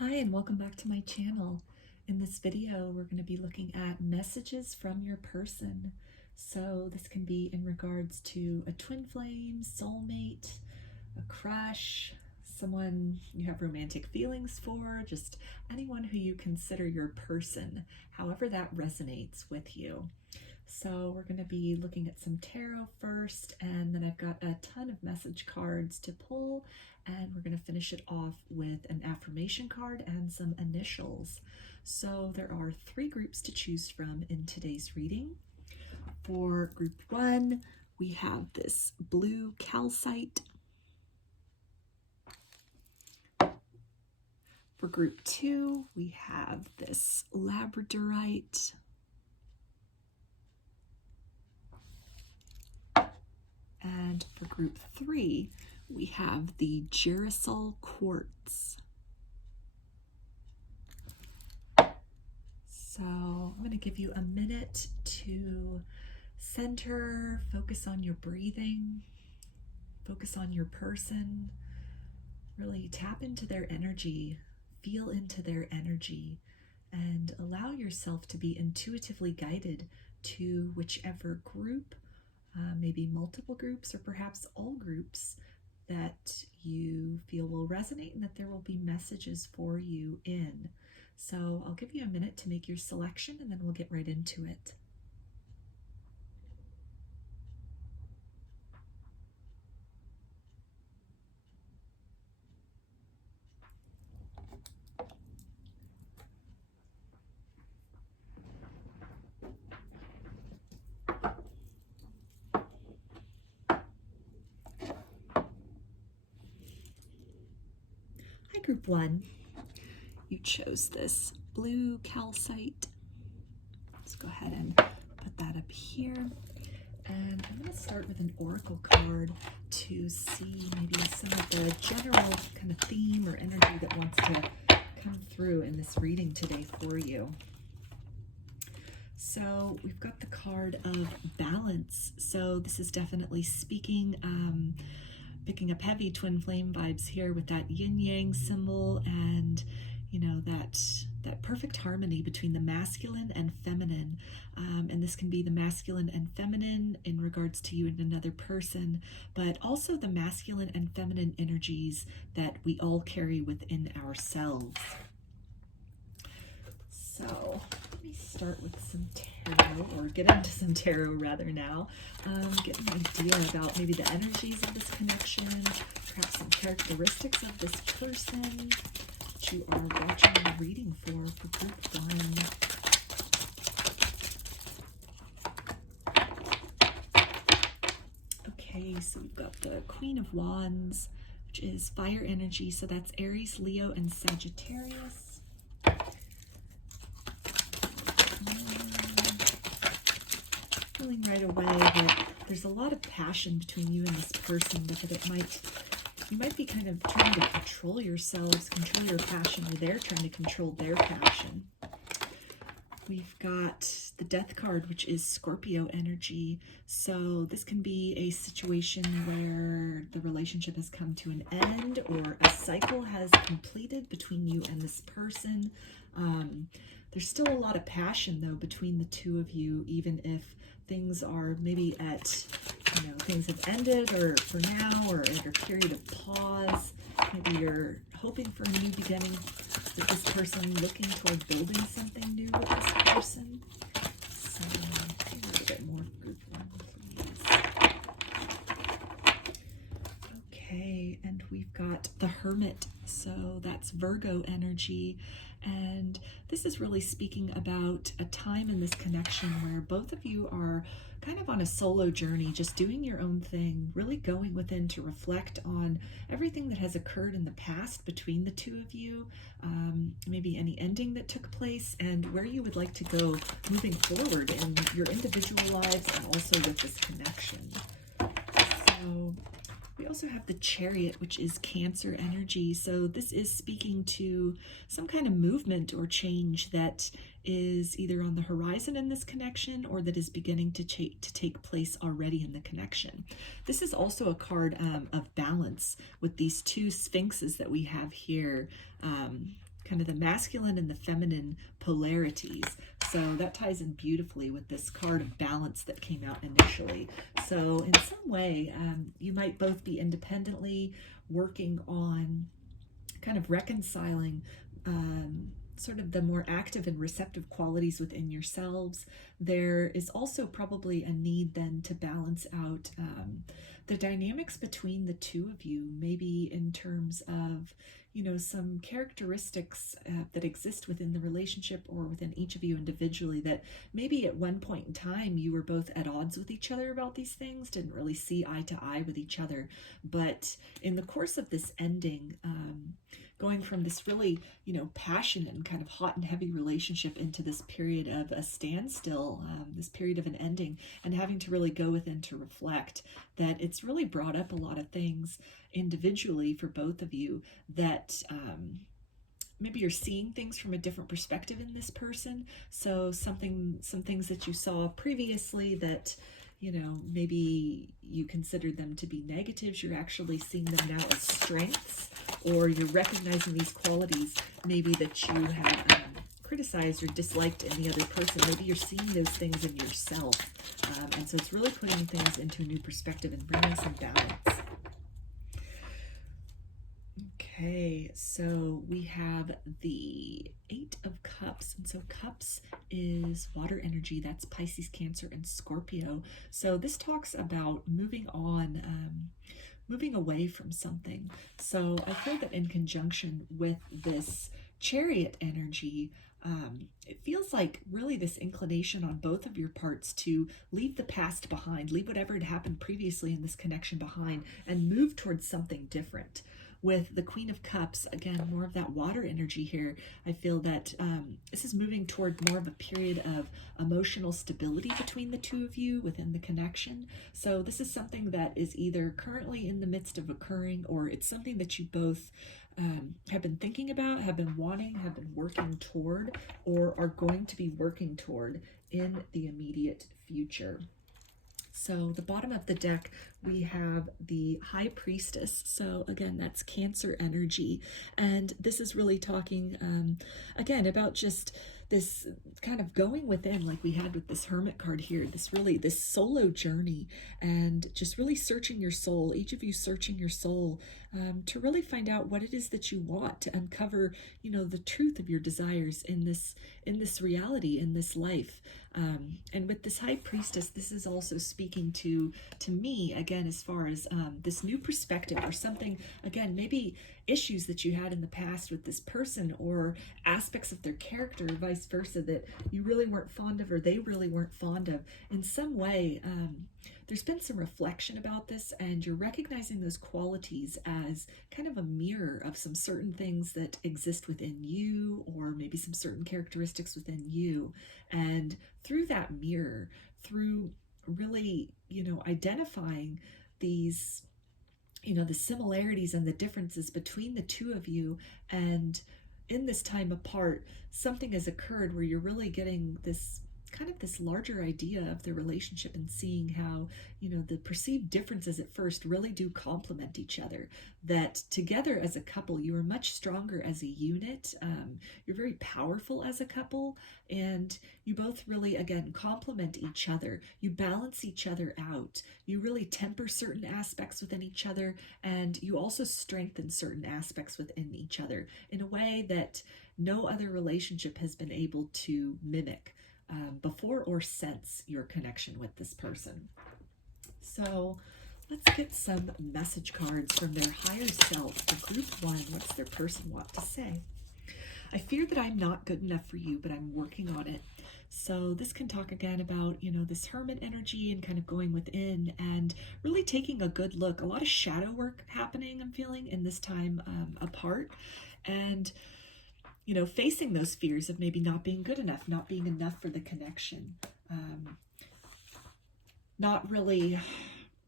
Hi and welcome back to my channel. In this video we're going to be looking at messages from your person. So this can be in regards to a twin flame, soulmate, a crush, someone you have romantic feelings for, just anyone who you consider your person, however that resonates with you. So we're going to be looking at some tarot first, and then I've got a ton of message cards to pull, and we're going to finish it off with an affirmation card and some initials. So there are 3 groups to choose from in today's reading. For group 1, we have this blue calcite. For group 2, we have this labradorite. And for group 3, we have the Girasol quartz. So I'm going to give you a minute to center, focus on your breathing, focus on your person, really tap into their energy, feel into their energy, and allow yourself to be intuitively guided to whichever group, maybe multiple groups or perhaps all groups that you feel will resonate and that there will be messages for you in. So I'll give you a minute to make your selection and then we'll get right into it. Hi, group 1. You chose this blue calcite. Let's go ahead and put that up here. And I'm going to start with an oracle card to see maybe some of the general kind of theme or energy that wants to come through in this reading today for you. So we've got the card of balance. So this is definitely speaking, picking up heavy twin flame vibes here with that yin yang symbol, and you know, that perfect harmony between the masculine and feminine. And this can be the masculine and feminine in regards to you and another person, but also the masculine and feminine energies that we all carry within ourselves. So let me start with some tarot, or get into some tarot rather now. Get an idea about maybe the energies of this connection, perhaps some characteristics of this person that you are watching the reading for group 1. Okay, so we've got the Queen of Wands, which is fire energy, so that's Aries, Leo, and Sagittarius. Feeling right away that there's a lot of passion between you and this person, but that you might be kind of trying to control yourselves, control your passion, or they're trying to control their passion. We've got the Death card, which is Scorpio energy. So this can be a situation where the relationship has come to an end, or a cycle has completed between you and this person. There's still a lot of passion, though, between the two of you, even if things are maybe at, you know, things have ended, or for now, or at a period of pause. Maybe you're hoping for a new beginning with this person, looking toward building something new with this person. So a little bit more group 1, please. Okay, and we've got the Hermit. So that's Virgo energy. And this is really speaking about a time in this connection where both of you are kind of on a solo journey, just doing your own thing, really going within to reflect on everything that has occurred in the past between the two of you, maybe any ending that took place, and where you would like to go moving forward in your individual lives and also with this connection. So we also have the Chariot, which is Cancer energy. So this is speaking to some kind of movement or change that is either on the horizon in this connection, or that is beginning to take place already in the connection. This is also a card of balance with these 2 sphinxes that we have here, kind of the masculine and the feminine polarities. So that ties in beautifully with this card of balance that came out initially. So in some way, you might both be independently working on kind of reconciling sort of the more active and receptive qualities within yourselves. There is also probably a need then to balance out the dynamics between the two of you, maybe in terms of, you know, some characteristics that exist within the relationship or within each of you individually that maybe at one point in time you were both at odds with each other about these things, didn't really see eye to eye with each other. But in the course of this ending, going from this really, you know, passionate and kind of hot and heavy relationship into this period of a standstill, this period of an ending, and having to really go within to reflect, that it's really brought up a lot of things individually for both of you that maybe you're seeing things from a different perspective in this person. So some things that you saw previously that, you know, maybe you considered them to be negatives, you're actually seeing them now as strengths, or you're recognizing these qualities maybe that you have criticized or disliked in the other person. Maybe you're seeing those things in yourself. And so it's really putting things into a new perspective and bringing some balance. Okay, so we have the 8 of Cups, and so Cups is water energy. That's Pisces, Cancer, and Scorpio. So this talks about moving on, moving away from something. So I feel that in conjunction with this Chariot energy, it feels like really this inclination on both of your parts to leave the past behind, leave whatever had happened previously in this connection behind, and move towards something different. With the Queen of Cups, again, more of that water energy here. I feel that this is moving toward more of a period of emotional stability between the two of you within the connection. So this is something that is either currently in the midst of occurring, or it's something that you both have been thinking about, have been wanting, have been working toward, or are going to be working toward in the immediate future. So the bottom of the deck, we have the High Priestess. So again, that's Cancer energy. And this is really talking, again, about just this kind of going within, like we had with this Hermit card here, this solo journey, and just really searching your soul, each of you searching your soul, to really find out what it is that you want, to uncover, you know, the truth of your desires in this reality, in this life. And with this High Priestess, this is also speaking to me, again, as far as this new perspective or something, again, maybe issues that you had in the past with this person, or aspects of their character, or vice versa, that you really weren't fond of, or they really weren't fond of. In some way, there's been some reflection about this, and you're recognizing those qualities as kind of a mirror of some certain things that exist within you, or maybe some certain characteristics within you. And through that mirror, through really, you know, identifying these, you know, the similarities and the differences between the two of you, and in this time apart, something has occurred where you're really getting this kind of this larger idea of the relationship, and seeing how, you know, the perceived differences at first really do complement each other, that together as a couple you are much stronger as a unit. You're very powerful as a couple, and you both really, again, complement each other. You balance each other out. You really temper certain aspects within each other, and you also strengthen certain aspects within each other in a way that no other relationship has been able to mimic before or since your connection with this person. So let's get some message cards from their higher self for group 1. What's their person want to say? I fear that I'm not good enough for you, but I'm working on it. So this can talk again about, you know, this Hermit energy and kind of going within and really taking a good look. A lot of shadow work happening, I'm feeling, in this time apart. And you know, facing those fears of maybe not being good enough, not being enough for the connection, not really,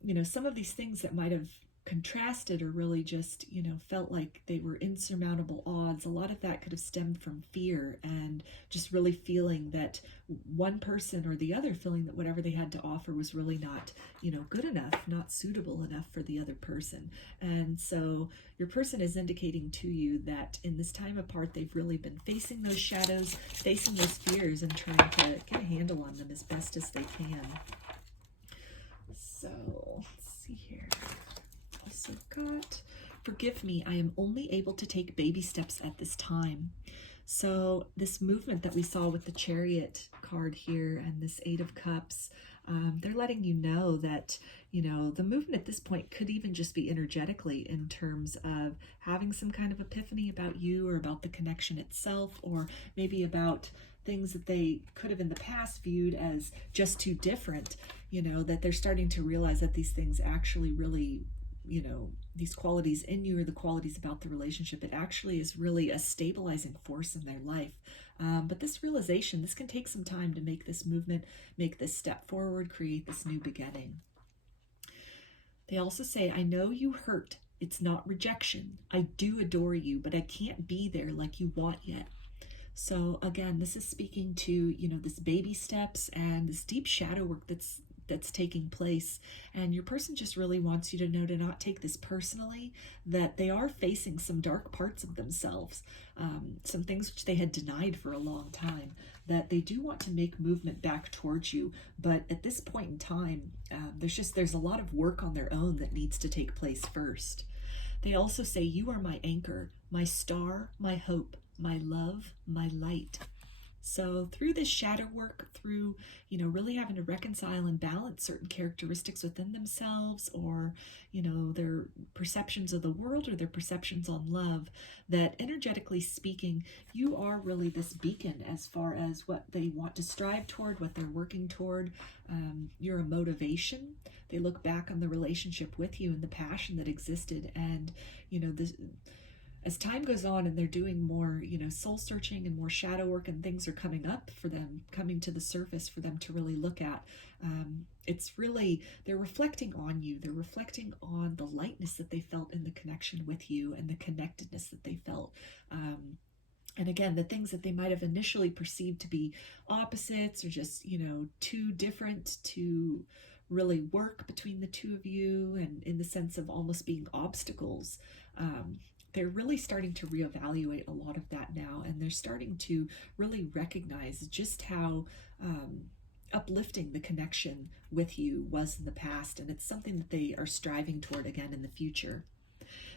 you know, some of these things that might have contrasted or really just, felt like they were insurmountable odds. A lot of that could have stemmed from fear and just really feeling that one person or the other, feeling that whatever they had to offer was really not, good enough, not suitable enough for the other person. And so your person is indicating to you that in this time apart, they've really been facing those shadows, facing those fears, and trying to get a handle on them as best as they can. So let's see here. Also got, forgive me, I am only able to take baby steps at this time. So this movement that we saw with the Chariot card here and this Eight of Cups, they're letting you know that, the movement at this point could even just be energetically in terms of having some kind of epiphany about you or about the connection itself, or maybe about things that they could have in the past viewed as just too different, that they're starting to realize that these things actually really, these qualities in you or the qualities about the relationship, it actually is really a stabilizing force in their life. But this realization, this can take some time to make this movement, make this step forward, create this new beginning. They also say, I know you hurt. It's not rejection. I do adore you, but I can't be there like you want yet. So again, this is speaking to, this baby steps and this deep shadow work that's taking place. And your person just really wants you to know to not take this personally, that they are facing some dark parts of themselves, some things which they had denied for a long time, that they do want to make movement back towards you. But at this point in time, there's a lot of work on their own that needs to take place first. They also say, you are my anchor, my star, my hope, my love, my light. So through this shadow work, through, really having to reconcile and balance certain characteristics within themselves, or, their perceptions of the world or their perceptions on love, that energetically speaking, you are really this beacon as far as what they want to strive toward, what they're working toward. You're a motivation. They look back on the relationship with you and the passion that existed, and, this, as time goes on and they're doing more, soul searching and more shadow work, and things are coming up for them, coming to the surface for them to really look at. It's really, they're reflecting on you. They're reflecting on the lightness that they felt in the connection with you and the connectedness that they felt. And again, the things that they might have initially perceived to be opposites or just, too different to really work between the two of you, and in the sense of almost being obstacles. They're really starting to reevaluate a lot of that now, and they're starting to really recognize just how uplifting the connection with you was in the past, and it's something that they are striving toward again in the future.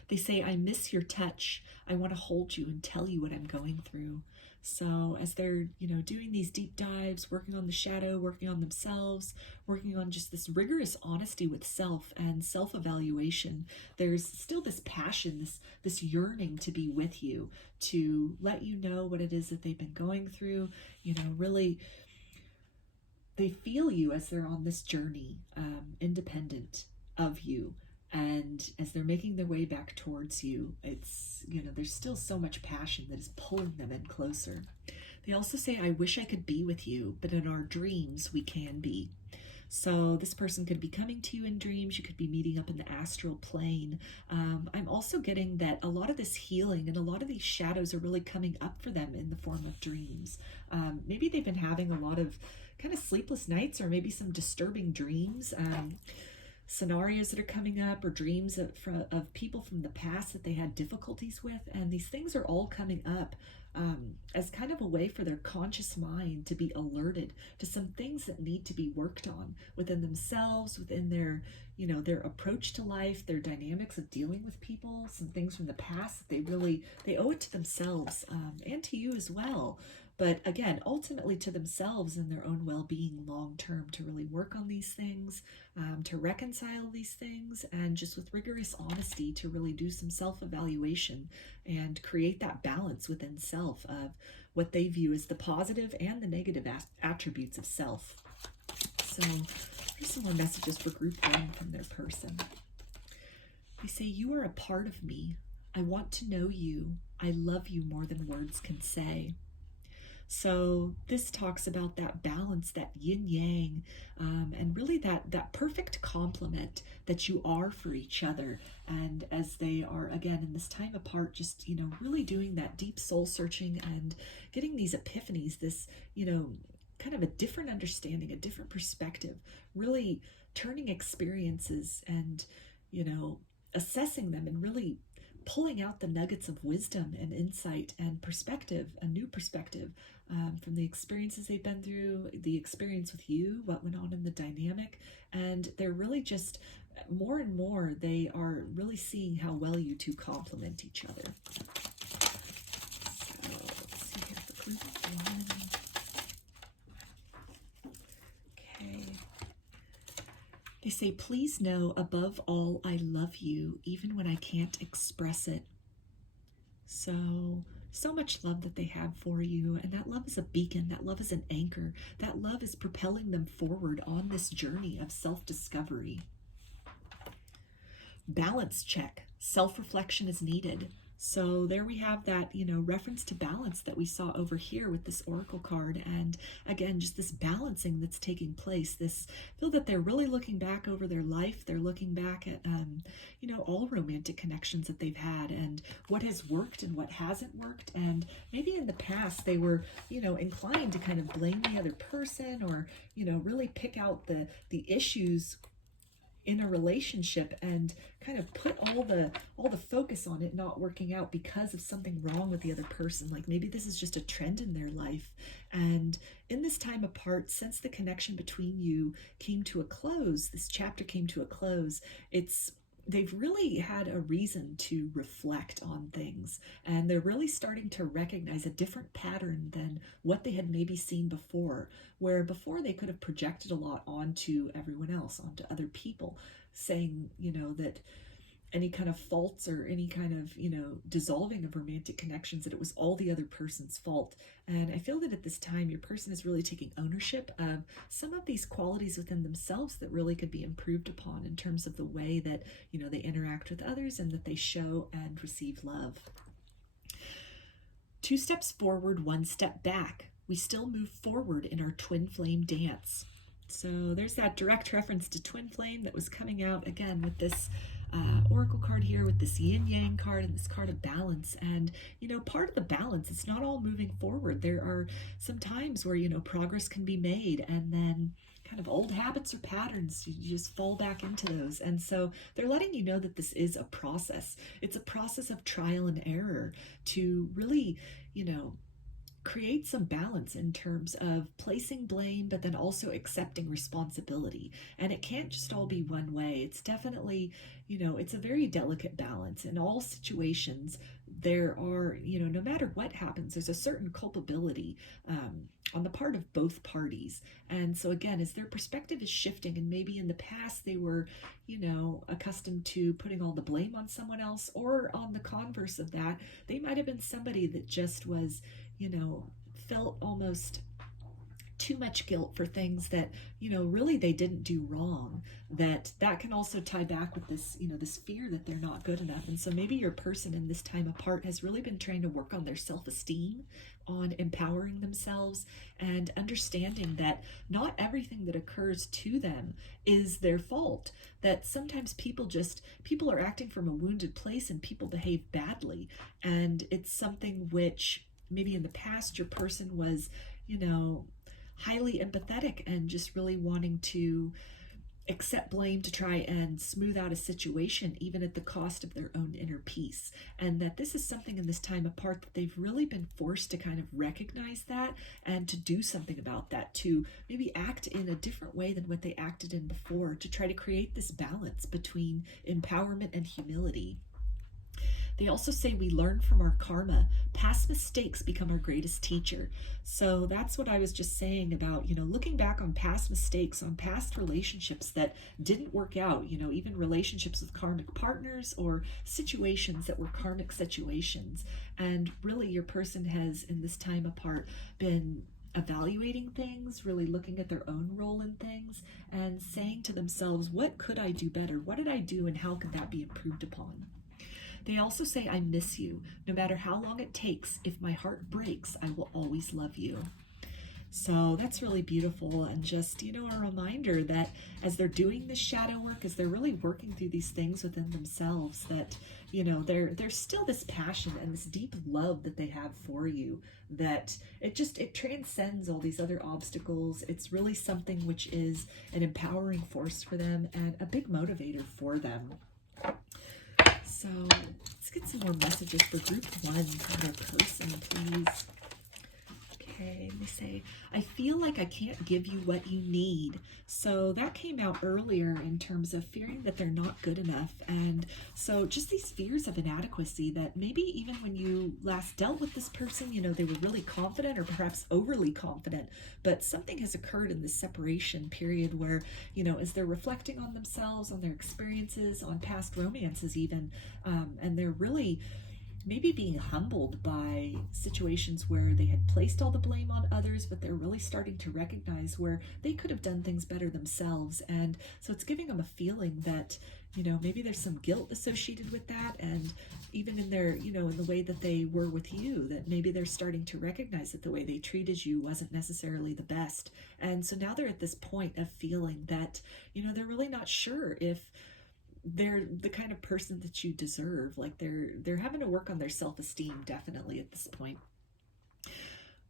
They say, I miss your touch. I want to hold you and tell you what I'm going through. So as they're, doing these deep dives, working on the shadow, working on themselves, working on just this rigorous honesty with self and self-evaluation, there's still this passion, this yearning to be with you, to let you know what it is that they've been going through. Really, they feel you as they're on this journey, independent of you. And as they're making their way back towards you, it's, there's still so much passion that is pulling them in closer. They also say, I wish I could be with you, but in our dreams, we can be. So this person could be coming to you in dreams. You could be meeting up in the astral plane. I'm also getting that a lot of this healing and a lot of these shadows are really coming up for them in the form of dreams. Maybe they've been having a lot of kind of sleepless nights, or maybe some disturbing dreams. Scenarios that are coming up, or dreams of people from the past that they had difficulties with, and these things are all coming up as kind of a way for their conscious mind to be alerted to some things that need to be worked on within themselves, within their their approach to life, their dynamics of dealing with people, some things from the past that they owe it to themselves and to you as well. But again, ultimately to themselves and their own well-being long-term, to really work on these things, to reconcile these things, and just with rigorous honesty to really do some self-evaluation and create that balance within self of what they view as the positive and the negative attributes of self. So here's some more messages for group one from their person. They say, you are a part of me. I want to know you. I love you more than words can say. So this talks about that balance, that yin yang, and really that perfect complement that you are for each other. And as they are, again, in this time apart, just, really doing that deep soul searching and getting these epiphanies, this, kind of a different understanding, a different perspective, really turning experiences and, assessing them and really pulling out the nuggets of wisdom and insight and perspective, a new perspective, from the experiences they've been through, the experience with you, what went on in the dynamic. And they're really just, more and more, they are really seeing how well you two complement each other. So let's see here for group 1. Okay. They say, please know, above all, I love you, even when I can't express it. So much love that they have for you, and that love is a beacon, that love is an anchor, that love is propelling them forward on this journey of self-discovery. Balance check. Self-reflection is needed. So there we have that, reference to balance that we saw over here with this oracle card. And again, just this balancing that's taking place. This, feel that they're really looking back over their life. They're looking back at, all romantic connections that they've had and what has worked and what hasn't worked. And maybe in the past they were, inclined to kind of blame the other person or, really pick out the issues in a relationship and kind of put all the focus on it not working out because of something wrong with the other person. Like maybe this is just a trend in their life. And in this time apart, since the connection between you came to a close, this chapter came to a close, they've really had a reason to reflect on things, and they're really starting to recognize a different pattern than what they had maybe seen before, where before they could have projected a lot onto everyone else, onto other people, saying, that any kind of faults or any kind of, dissolving of romantic connections, that it was all the other person's fault. And I feel that at this time, your person is really taking ownership of some of these qualities within themselves that really could be improved upon in terms of the way that, they interact with others and that they show and receive love. 2 steps forward, 1 step back. We still move forward in our twin flame dance. So there's that direct reference to twin flame that was coming out again with this oracle card here, with this yin yang card and this card of balance. And part of the balance, it's not all moving forward. There are some times where progress can be made, and then kind of old habits or patterns, you just fall back into those. And so they're letting you know that this is a process. It's a process of trial and error to really create some balance in terms of placing blame, but then also accepting responsibility. And it can't just all be one way. It's definitely, it's a very delicate balance. In all situations, there are, no matter what happens, there's a certain culpability on the part of both parties. And so again, as their perspective is shifting, and maybe in the past they were, accustomed to putting all the blame on someone else, or on the converse of that, they might have been somebody that just was, felt almost too much guilt for things that, really they didn't do wrong. That can also tie back with this, this fear that they're not good enough. And so maybe your person in this time apart has really been trying to work on their self-esteem, on empowering themselves, and understanding that not everything that occurs to them is their fault. That sometimes people are acting from a wounded place, and people behave badly. And it's something which maybe in the past your person was, highly empathetic and just really wanting to accept blame to try and smooth out a situation, even at the cost of their own inner peace. And that this is something in this time apart that they've really been forced to kind of recognize that and to do something about that, to maybe act in a different way than what they acted in before, to try to create this balance between empowerment and humility. They also say we learn from our karma. Past mistakes become our greatest teacher. So that's what I was just saying about, looking back on past mistakes, on past relationships that didn't work out, even relationships with karmic partners or situations that were karmic situations. And really your person has, in this time apart, been evaluating things, really looking at their own role in things, and saying to themselves, what could I do better? What did I do, and how could that be improved upon? They also say, I miss you. No matter how long it takes, if my heart breaks, I will always love you. So that's really beautiful, and just, you know, a reminder that as they're doing this shadow work, as they're really working through these things within themselves, that, you know, there's still this passion and this deep love that they have for you, that it transcends all these other obstacles. It's really something which is an empowering force for them and a big motivator for them. So let's get some more messages for group 1 from their person, please. Okay, they say, I feel like I can't give you what you need. So that came out earlier in terms of fearing that they're not good enough. And so just these fears of inadequacy, that maybe even when you last dealt with this person, you know, they were really confident or perhaps overly confident, but something has occurred in this separation period where, you know, as they're reflecting on themselves, on their experiences, on past romances even, and they're really maybe being humbled by situations where they had placed all the blame on others, but they're really starting to recognize where they could have done things better themselves. And so it's giving them a feeling that, you know, maybe there's some guilt associated with that. And even in their, you know, in the way that they were with you, that maybe they're starting to recognize that the way they treated you wasn't necessarily the best. And so now they're at this point of feeling that, you know, they're really not sure if they're the kind of person that you deserve. Like they're having to work on their self-esteem, definitely, at this point.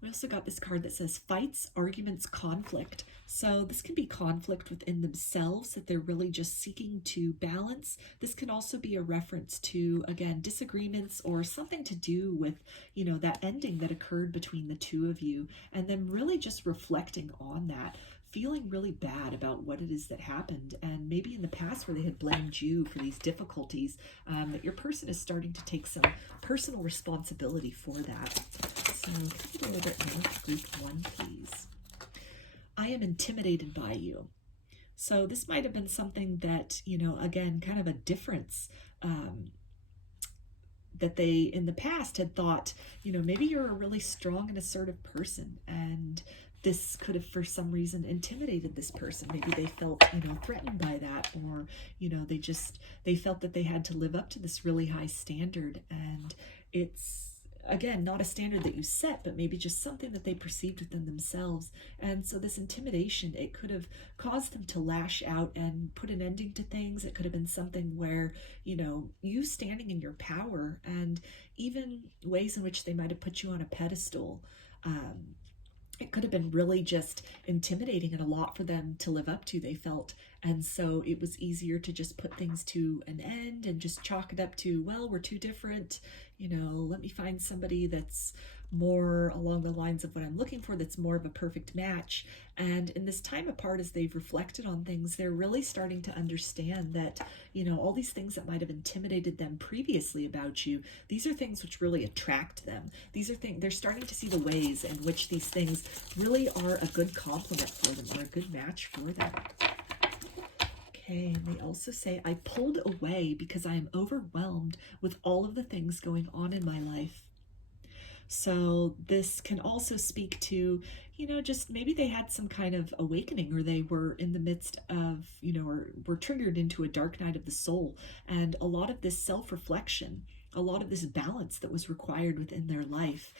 We also got this card that says fights, arguments, conflict. So this can be conflict within themselves that they're really just seeking to balance. This can also be a reference to, again, disagreements or something to do with, you know, that ending that occurred between the two of you, and then really just reflecting on that, feeling really bad about what it is that happened, and maybe in the past where they had blamed you for these difficulties, that your person is starting to take some personal responsibility for that. So can you do a little bit more for group 1, please? I am intimidated by you. So this might have been something that, you know, again, kind of a difference that they in the past had thought, you know, maybe you're a really strong and assertive person, and this could have for some reason intimidated this person. Maybe they felt, you know, threatened by that, or, you know, they felt that they had to live up to this really high standard. And it's, again, not a standard that you set, but maybe just something that they perceived within themselves. And so this intimidation, it could have caused them to lash out and put an ending to things. It could have been something where, you know, you standing in your power, and even ways in which they might have put you on a pedestal. It could have been really just intimidating and a lot for them to live up to, they felt. And so it was easier to just put things to an end and just chalk it up to, well, we're too different. You know, let me find somebody that's more along the lines of what I'm looking for, that's more of a perfect match. And in this time apart, as they've reflected on things, they're really starting to understand that, you know, all these things that might have intimidated them previously about you, these are things which really attract them. These are things, they're starting to see the ways in which these things really are a good complement for them, or a good match for them. Okay, and they also say, I pulled away because I am overwhelmed with all of the things going on in my life. So this can also speak to, you know, just maybe they had some kind of awakening, or they were in the midst of, you know, or were triggered into a dark night of the soul. And a lot of this self-reflection, a lot of this balance that was required within their life,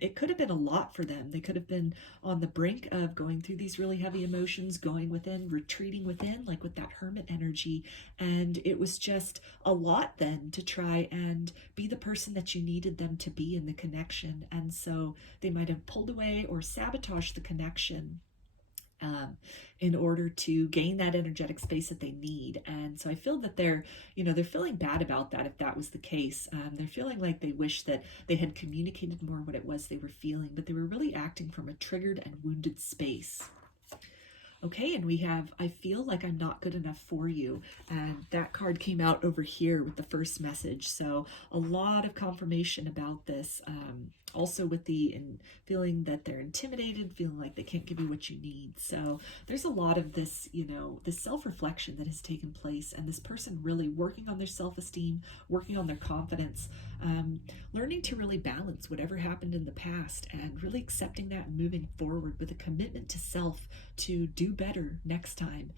it could have been a lot for them. They could have been on the brink of going through these really heavy emotions, going within, retreating within, like with that hermit energy. And it was just a lot then to try and be the person that you needed them to be in the connection. And so they might have pulled away or sabotaged the connection in order to gain that energetic space that they need. And so I feel that they're, you know, they're feeling bad about that if that was the case. They're feeling like they wish that they had communicated more what it was they were feeling, but they were really acting from a triggered and wounded space. Okay, and we have, I feel like I'm not good enough for you. And that card came out over here with the first message. So a lot of confirmation about this. Also with the feeling that they're intimidated, feeling like they can't give you what you need. So there's a lot of this, you know, this self-reflection that has taken place, and this person really working on their self-esteem, working on their confidence, learning to really balance whatever happened in the past, and really accepting that and moving forward with a commitment to self to do better next time.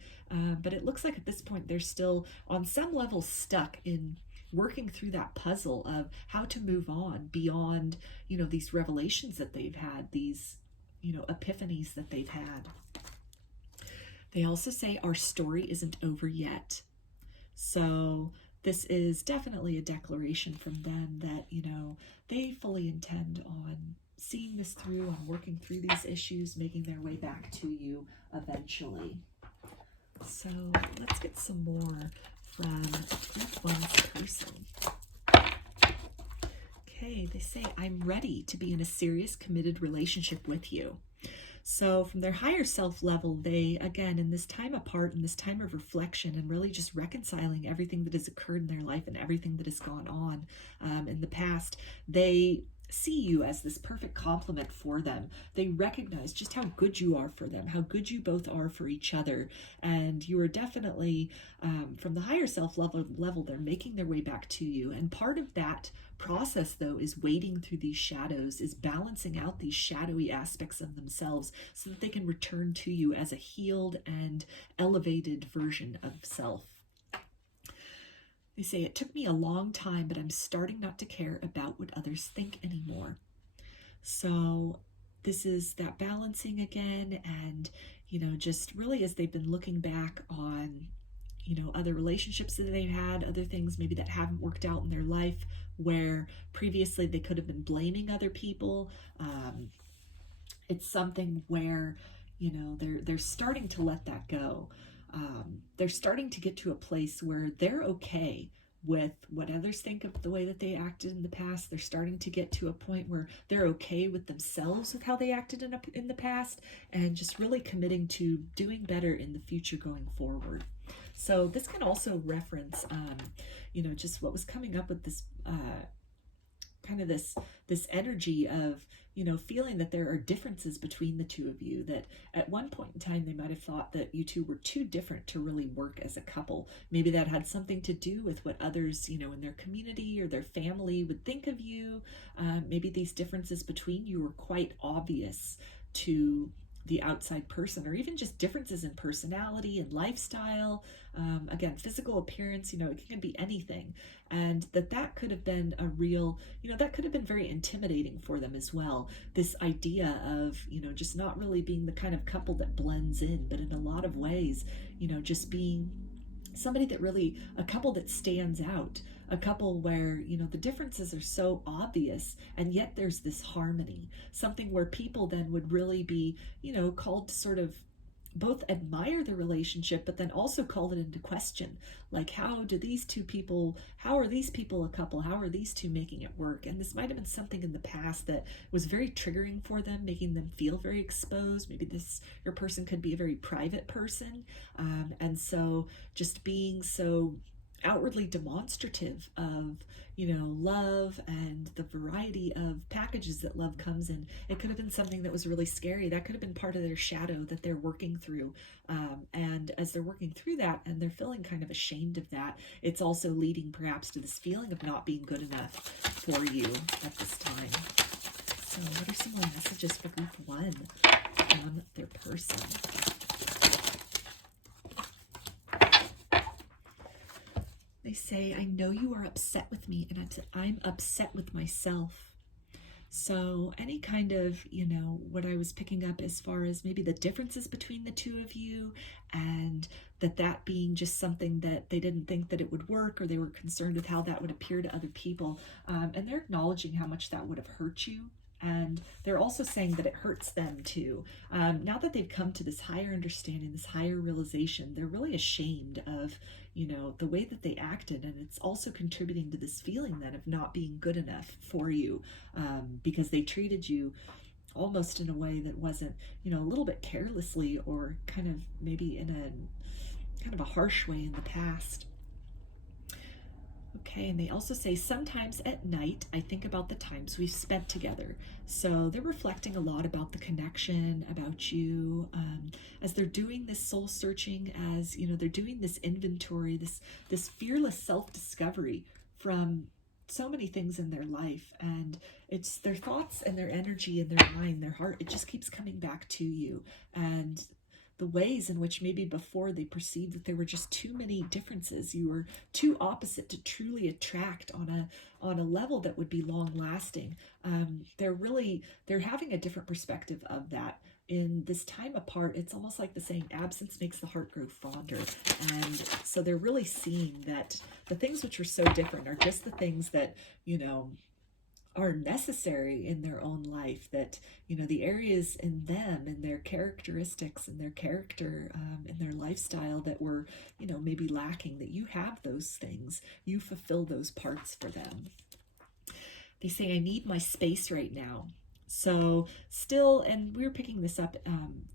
But it looks like at this point they're still on some level stuck in working through that puzzle of how to move on beyond, you know, these revelations that they've had, these, you know, epiphanies that they've had. They also say our story isn't over yet. So this is definitely a declaration from them that, you know, they fully intend on seeing this through, on working through these issues, making their way back to you eventually. So let's get some more from group one's person. Okay, they say, I'm ready to be in a serious, committed relationship with you. So from their higher self level, they, again, in this time apart, in this time of reflection and really just reconciling everything that has occurred in their life and everything that has gone on in the past, they see you as this perfect complement for them. They recognize just how good you are for them, how good you both are for each other. And you are definitely, from the higher self level, they're making their way back to you. And part of that process, though, is wading through these shadows, is balancing out these shadowy aspects of themselves so that they can return to you as a healed and elevated version of self. They say, it took me a long time, but I'm starting not to care about what others think anymore. So this is that balancing again, and, you know, just really as they've been looking back on, you know, other relationships that they've had, other things maybe that haven't worked out in their life, where previously they could have been blaming other people. It's something where, you know, they're starting to let that go. They're starting to get to a place where they're okay with what others think of the way that they acted in the past. They're starting to get to a point where they're okay with themselves, with how they acted in the past, and just really committing to doing better in the future going forward. So this can also reference, you know, just what was coming up with this kind of this energy of, you know, feeling that there are differences between the two of you, that at one point in time they might have thought that you two were too different to really work as a couple. Maybe that had something to do with what others, you know, in their community or their family would think of you. Maybe these differences between you were quite obvious to the outside person, or even just differences in personality and lifestyle. Again, physical appearance, you know, it can be anything. And that could have been a real, you know, that could have been very intimidating for them as well. This idea of, you know, just not really being the kind of couple that blends in, but in a lot of ways, you know, just being somebody that really, a couple that stands out, a couple where, you know, the differences are so obvious and yet there's this harmony, something where people then would really be, you know, called to sort of both admire the relationship, but then also call it into question. Like, how are these people a couple? How are these two making it work? And this might have been something in the past that was very triggering for them, making them feel very exposed. Maybe your person could be a very private person. And so just being so outwardly demonstrative of, you know, love and the variety of packages that love comes in, it could have been something that was really scary. That could have been part of their shadow that they're working through. And as they're working through that and they're feeling kind of ashamed of that, it's also leading perhaps to this feeling of not being good enough for you at this time. So what are some more messages for group one on their person? They say, I know you are upset with me, and I'm upset with myself. So any kind of, you know, what I was picking up as far as maybe the differences between the two of you, and that being just something that they didn't think that it would work, or they were concerned with how that would appear to other people. And they're acknowledging how much that would have hurt you. And they're also saying that it hurts them too. Now that they've come to this higher understanding, this higher realization, they're really ashamed of, you know, the way that they acted. And it's also contributing to this feeling then of not being good enough for you, because they treated you almost in a way that wasn't, you know, a little bit carelessly, or kind of maybe in a kind of a harsh way in the past. Okay, and they also say, sometimes at night, I think about the times we've spent together. So they're reflecting a lot about the connection, about you, as they're doing this soul searching, as, you know, they're doing this inventory, this fearless self-discovery from so many things in their life. And it's their thoughts and their energy and their mind, their heart, it just keeps coming back to you. And ways in which maybe before they perceived that there were just too many differences. You were too opposite to truly attract on a level that would be long lasting. They're having a different perspective of that. In this time apart, it's almost like the saying, absence makes the heart grow fonder. And so they're really seeing that the things which are so different are just the things that, are necessary in their own life, that, the areas in them and their characteristics and their character and their lifestyle that were, maybe lacking, that you have those things, you fulfill those parts for them. They say, I need my space right now. So still, and we're picking this up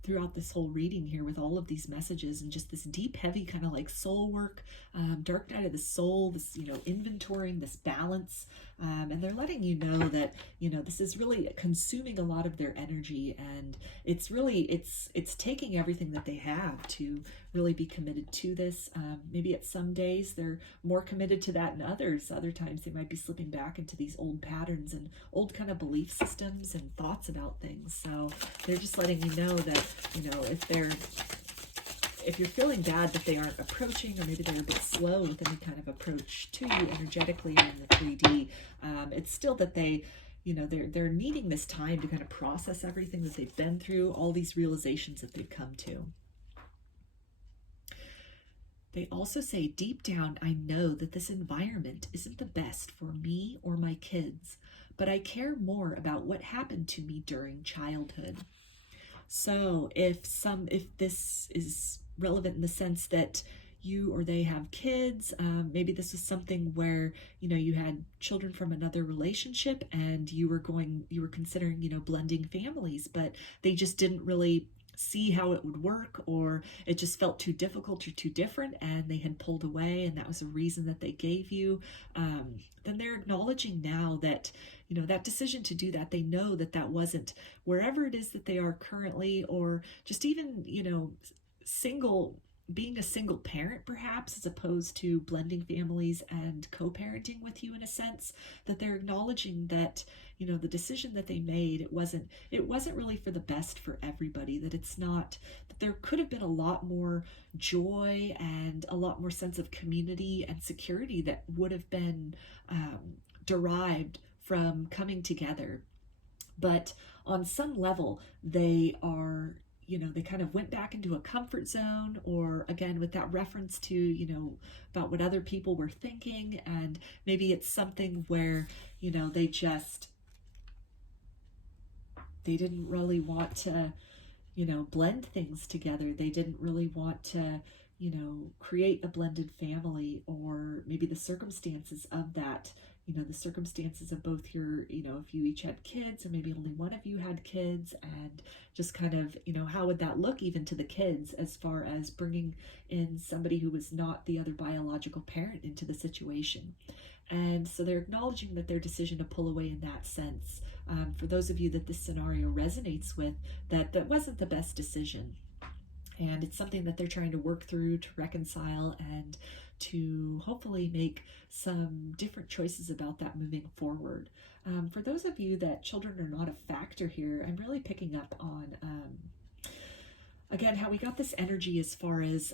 throughout this whole reading here with all of these messages and just this deep, heavy kind of like soul work, dark night of the soul, this, inventorying, this balance. And they're letting you know that, this is really consuming a lot of their energy, and it's really, it's taking everything that they have to really be committed to this. Maybe at some days they're more committed to that than others. Other times they might be slipping back into these old patterns and old kind of belief systems and thoughts about things. So they're just letting you know that, if you're feeling bad that they aren't approaching, or maybe they're a bit slow with any kind of approach to you energetically or in the 3D, it's still that they, they're needing this time to kind of process everything that they've been through, all these realizations that they've come to. They also say, deep down, I know that this environment isn't the best for me or my kids, but I care more about what happened to me during childhood. So if this is relevant in the sense that you or they have kids, maybe this is something where, you had children from another relationship and you were considering, blending families, but they just didn't really see how it would work, or it just felt too difficult or too different and they had pulled away, and that was a reason that they gave you, then they're acknowledging now that, that decision to do that, they know that that wasn't wherever it is that they are currently, or just even, being a single parent perhaps, as opposed to blending families and co-parenting with you in a sense, that they're acknowledging that, the decision that they made, it wasn't really for the best for everybody, that it's not, that there could have been a lot more joy and a lot more sense of community and security that would have been derived from coming together. But on some level, they are, they kind of went back into a comfort zone, or again, with that reference to, about what other people were thinking. And maybe it's something where, they didn't really want to, blend things together. They didn't really want to, create a blended family, or maybe the circumstances of that, the circumstances of both your, if you each had kids, or maybe only one of you had kids, and just kind of, how would that look even to the kids as far as bringing in somebody who was not the other biological parent into the situation. And so they're acknowledging that their decision to pull away in that sense, for those of you that this scenario resonates with, that wasn't the best decision. And it's something that they're trying to work through, to reconcile, and to hopefully make some different choices about that moving forward. For those of you that children are not a factor here, I'm really picking up on, again, how we got this energy as far as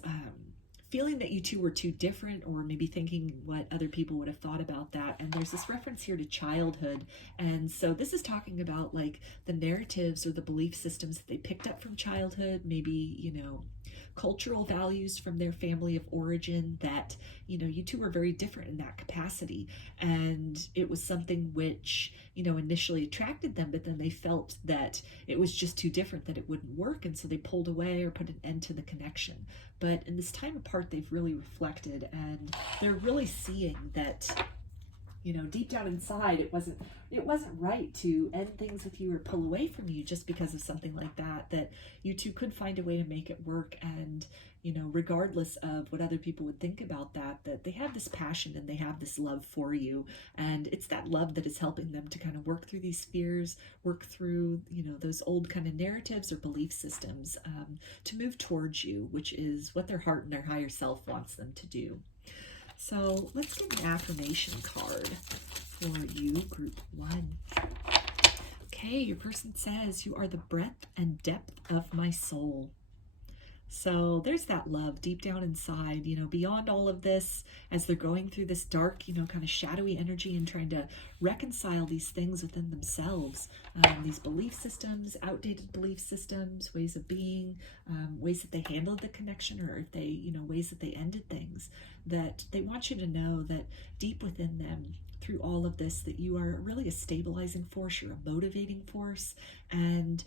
feeling that you two were too different, or maybe thinking what other people would have thought about that. And there's this reference here to childhood. And so this is talking about like the narratives or the belief systems that they picked up from childhood, maybe, cultural values from their family of origin, that, you two were very different in that capacity. And it was something which, initially attracted them, but then they felt that it was just too different, that it wouldn't work. And so they pulled away or put an end to the connection. But in this time apart, they've really reflected, and they're really seeing that, deep down inside, it wasn't right to end things with you or pull away from you just because of something like that, that you two could find a way to make it work. And, regardless of what other people would think about that they have this passion and they have this love for you. And it's that love that is helping them to kind of work through these fears, work through, those old kind of narratives or belief systems, to move towards you, which is what their heart and their higher self wants them to do. So let's get an affirmation card for you, group 1. Okay, your person says, you are the breadth and depth of my soul. So there's that love deep down inside, you know, beyond all of this, as they're going through this dark, you know, kind of shadowy energy and trying to reconcile these things within themselves, these belief systems, outdated belief systems, ways of being, ways that they handled the connection, or if they, you know, ways that they ended things, that they want you to know that deep within them, through all of this, that you are really a stabilizing force, you're a motivating force, and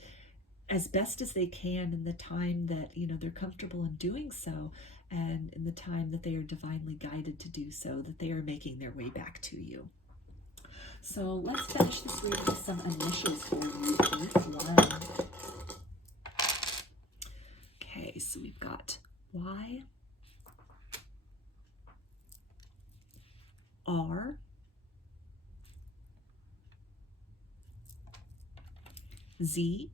as best as they can in the time that, you know, they're comfortable in doing so, and in the time that they are divinely guided to do so, that they are making their way back to you. So let's finish this reading with some initials for you. Group 1. Okay, so we've got Y, R, Z,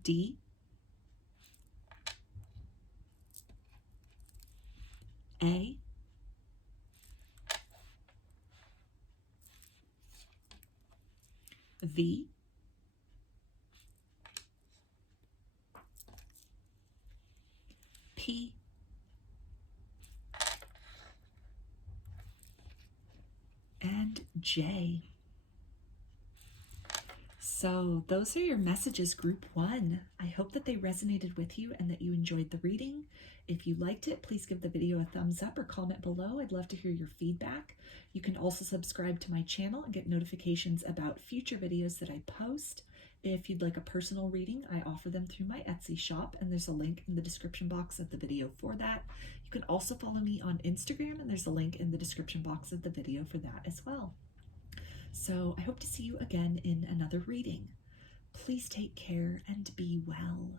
D, A, V, P, and J. So those are your messages, group 1. I hope that they resonated with you and that you enjoyed the reading. If you liked it, please give the video a thumbs up or comment below. I'd love to hear your feedback. You can also subscribe to my channel and get notifications about future videos that I post. If you'd like a personal reading, I offer them through my Etsy shop, and there's a link in the description box of the video for that. You can also follow me on Instagram, and there's a link in the description box of the video for that as well. So I hope to see you again in another reading. Please take care and be well.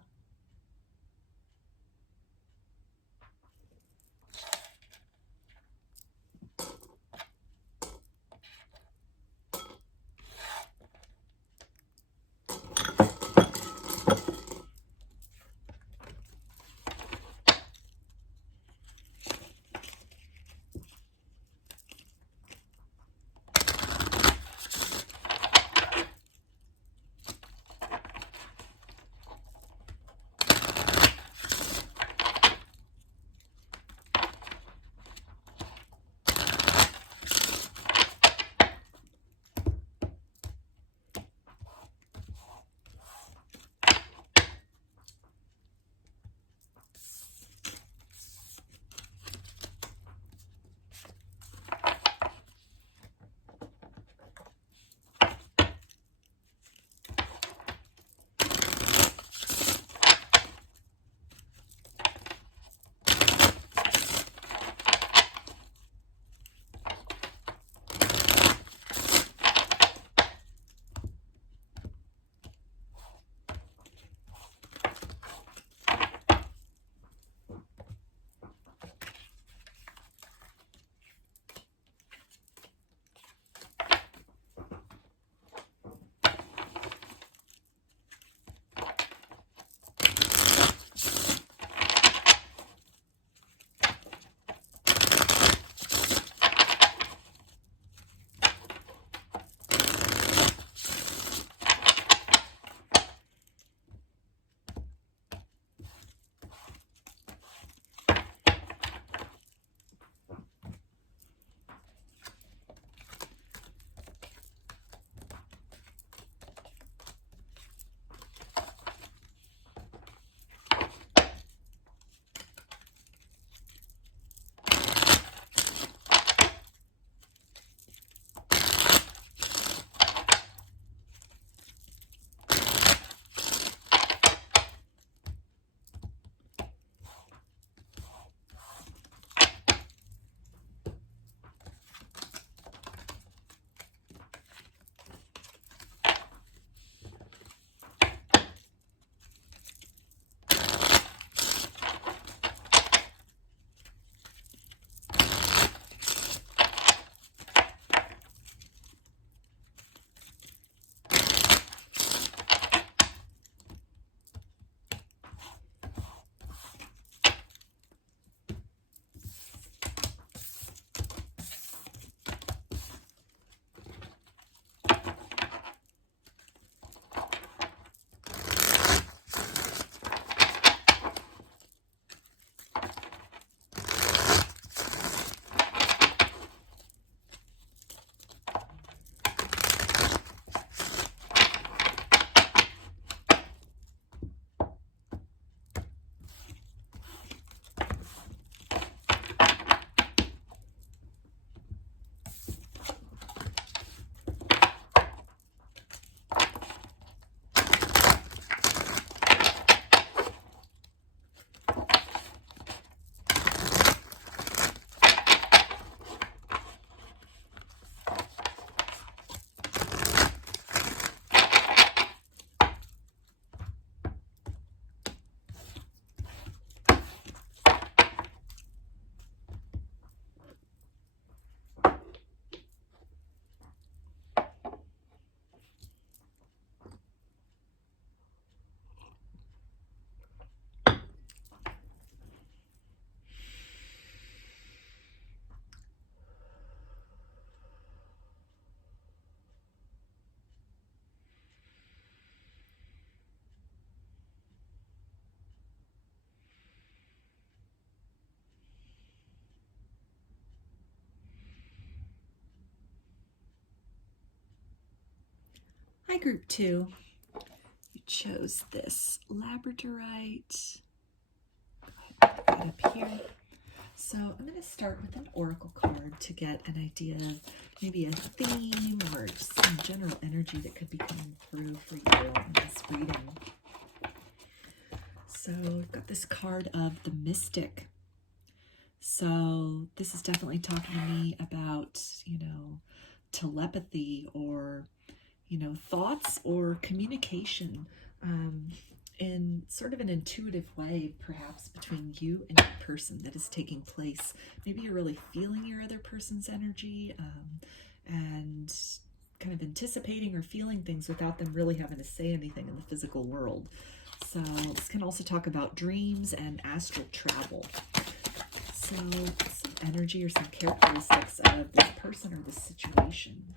Hi, group 2. You chose this Labradorite. Go ahead and put it up here. So I'm going to start with an oracle card to get an idea of maybe a theme or just some general energy that could be coming through for you in this reading. So we've got this card of the Mystic. So this is definitely talking to me about, telepathy or, thoughts or communication in sort of an intuitive way, perhaps between you and your person that is taking place. Maybe you're really feeling your other person's energy and kind of anticipating or feeling things without them really having to say anything in the physical world. So this can also talk about dreams and astral travel. So some energy or some characteristics of this person or this situation.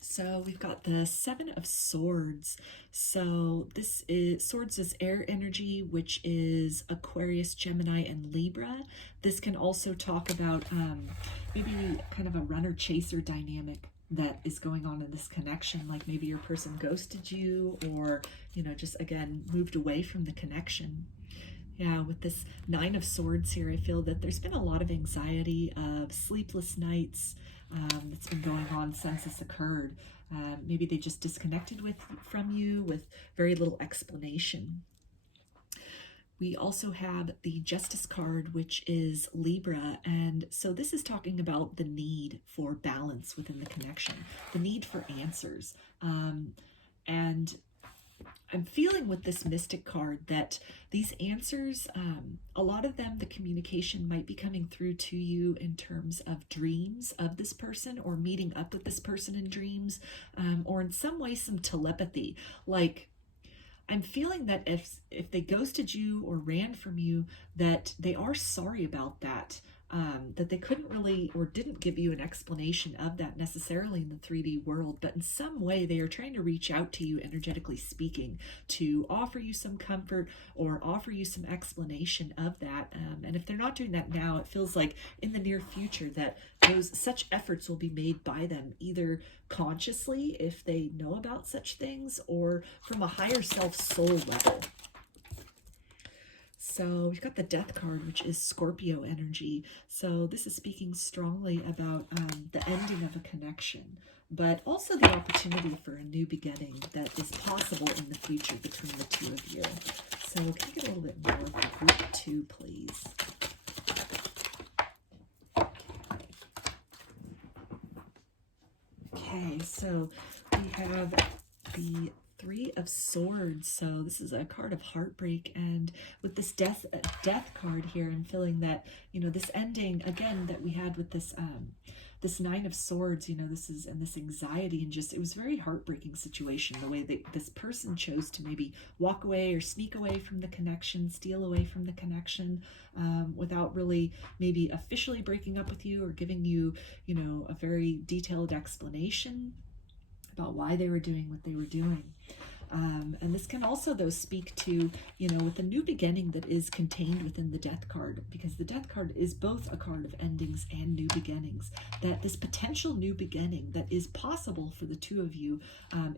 So we've got the 7 of Swords. So this is, Swords is air energy, which is Aquarius, Gemini, and Libra. This can also talk about maybe kind of a runner-chaser dynamic that is going on in this connection. Like maybe your person ghosted you or, just again, moved away from the connection. Yeah, with this 9 of Swords here, I feel that there's been a lot of anxiety of sleepless nights that's been going on since this occurred. Maybe they just disconnected from you with very little explanation. We also have the Justice card, which is Libra. And so this is talking about the need for balance within the connection, the need for answers. And I'm feeling with this Mystic card that these answers, a lot of them, the communication might be coming through to you in terms of dreams of this person or meeting up with this person in dreams, or in some way some telepathy. Like I'm feeling that if they ghosted you or ran from you, that they are sorry about that. That they couldn't really or didn't give you an explanation of that necessarily in the 3D world, but in some way they are trying to reach out to you, energetically speaking, to offer you some comfort or offer you some explanation of that. And if they're not doing that now, it feels like in the near future that such efforts will be made by them, either consciously if they know about such things or from a higher self soul level. So we've got the Death card, which is Scorpio energy. So this is speaking strongly about the ending of a connection, but also the opportunity for a new beginning that is possible in the future between the two of you. So can you get a little bit more for group 2, please? Okay, so we have the 3 of Swords. So this is a card of heartbreak, and with this death card here, I'm feeling that this ending again that we had with this this 9 of Swords. This is and this anxiety and just it was a very heartbreaking situation. The way that this person chose to maybe walk away or sneak away from the connection, steal away from the connection, without really maybe officially breaking up with you or giving you a very detailed explanation about why they were doing what they were doing. And this can also, though, speak to, with a new beginning that is contained within the Death card, because the Death card is both a card of endings and new beginnings, that this potential new beginning that is possible for the two of you,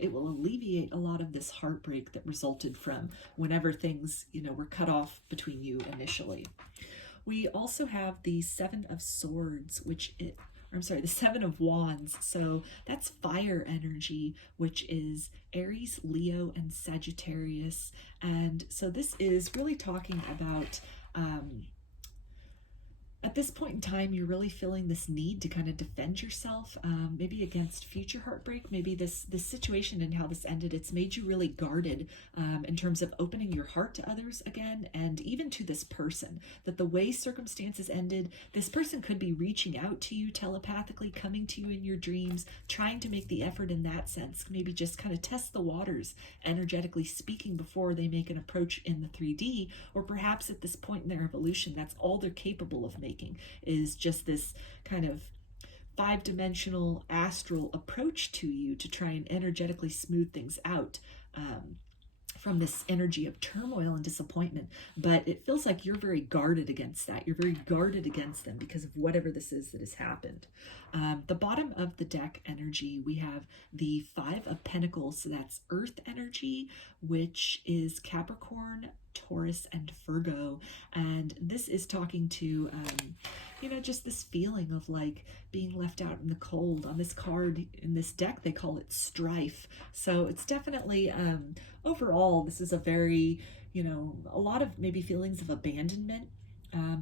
it will alleviate a lot of this heartbreak that resulted from whenever things, were cut off between you initially. We also have the 7 of Swords, the 7 of Wands. So that's fire energy, which is Aries, Leo, and Sagittarius. And so this is really talking about at this point in time, you're really feeling this need to kind of defend yourself, maybe against future heartbreak. Maybe this situation and how this ended, it's made you really guarded in terms of opening your heart to others again, and even to this person. That the way circumstances ended, this person could be reaching out to you telepathically, coming to you in your dreams, trying to make the effort in that sense, maybe just kind of test the waters, energetically speaking, before they make an approach in the 3D, or perhaps at this point in their evolution, that's all they're capable of making, is just this kind of 5-dimensional astral approach to you to try and energetically smooth things out from this energy of turmoil and disappointment, but it feels like you're very guarded against that. You're very guarded against them because of whatever this is that has happened. The bottom of the deck energy, we have the Five of Pentacles, so that's earth energy, which is Capricorn, Taurus, and Virgo. And this is talking to, just this feeling of like being left out in the cold. On this card, in this deck, they call it strife. So it's definitely, overall, this is a very, a lot of maybe feelings of abandonment,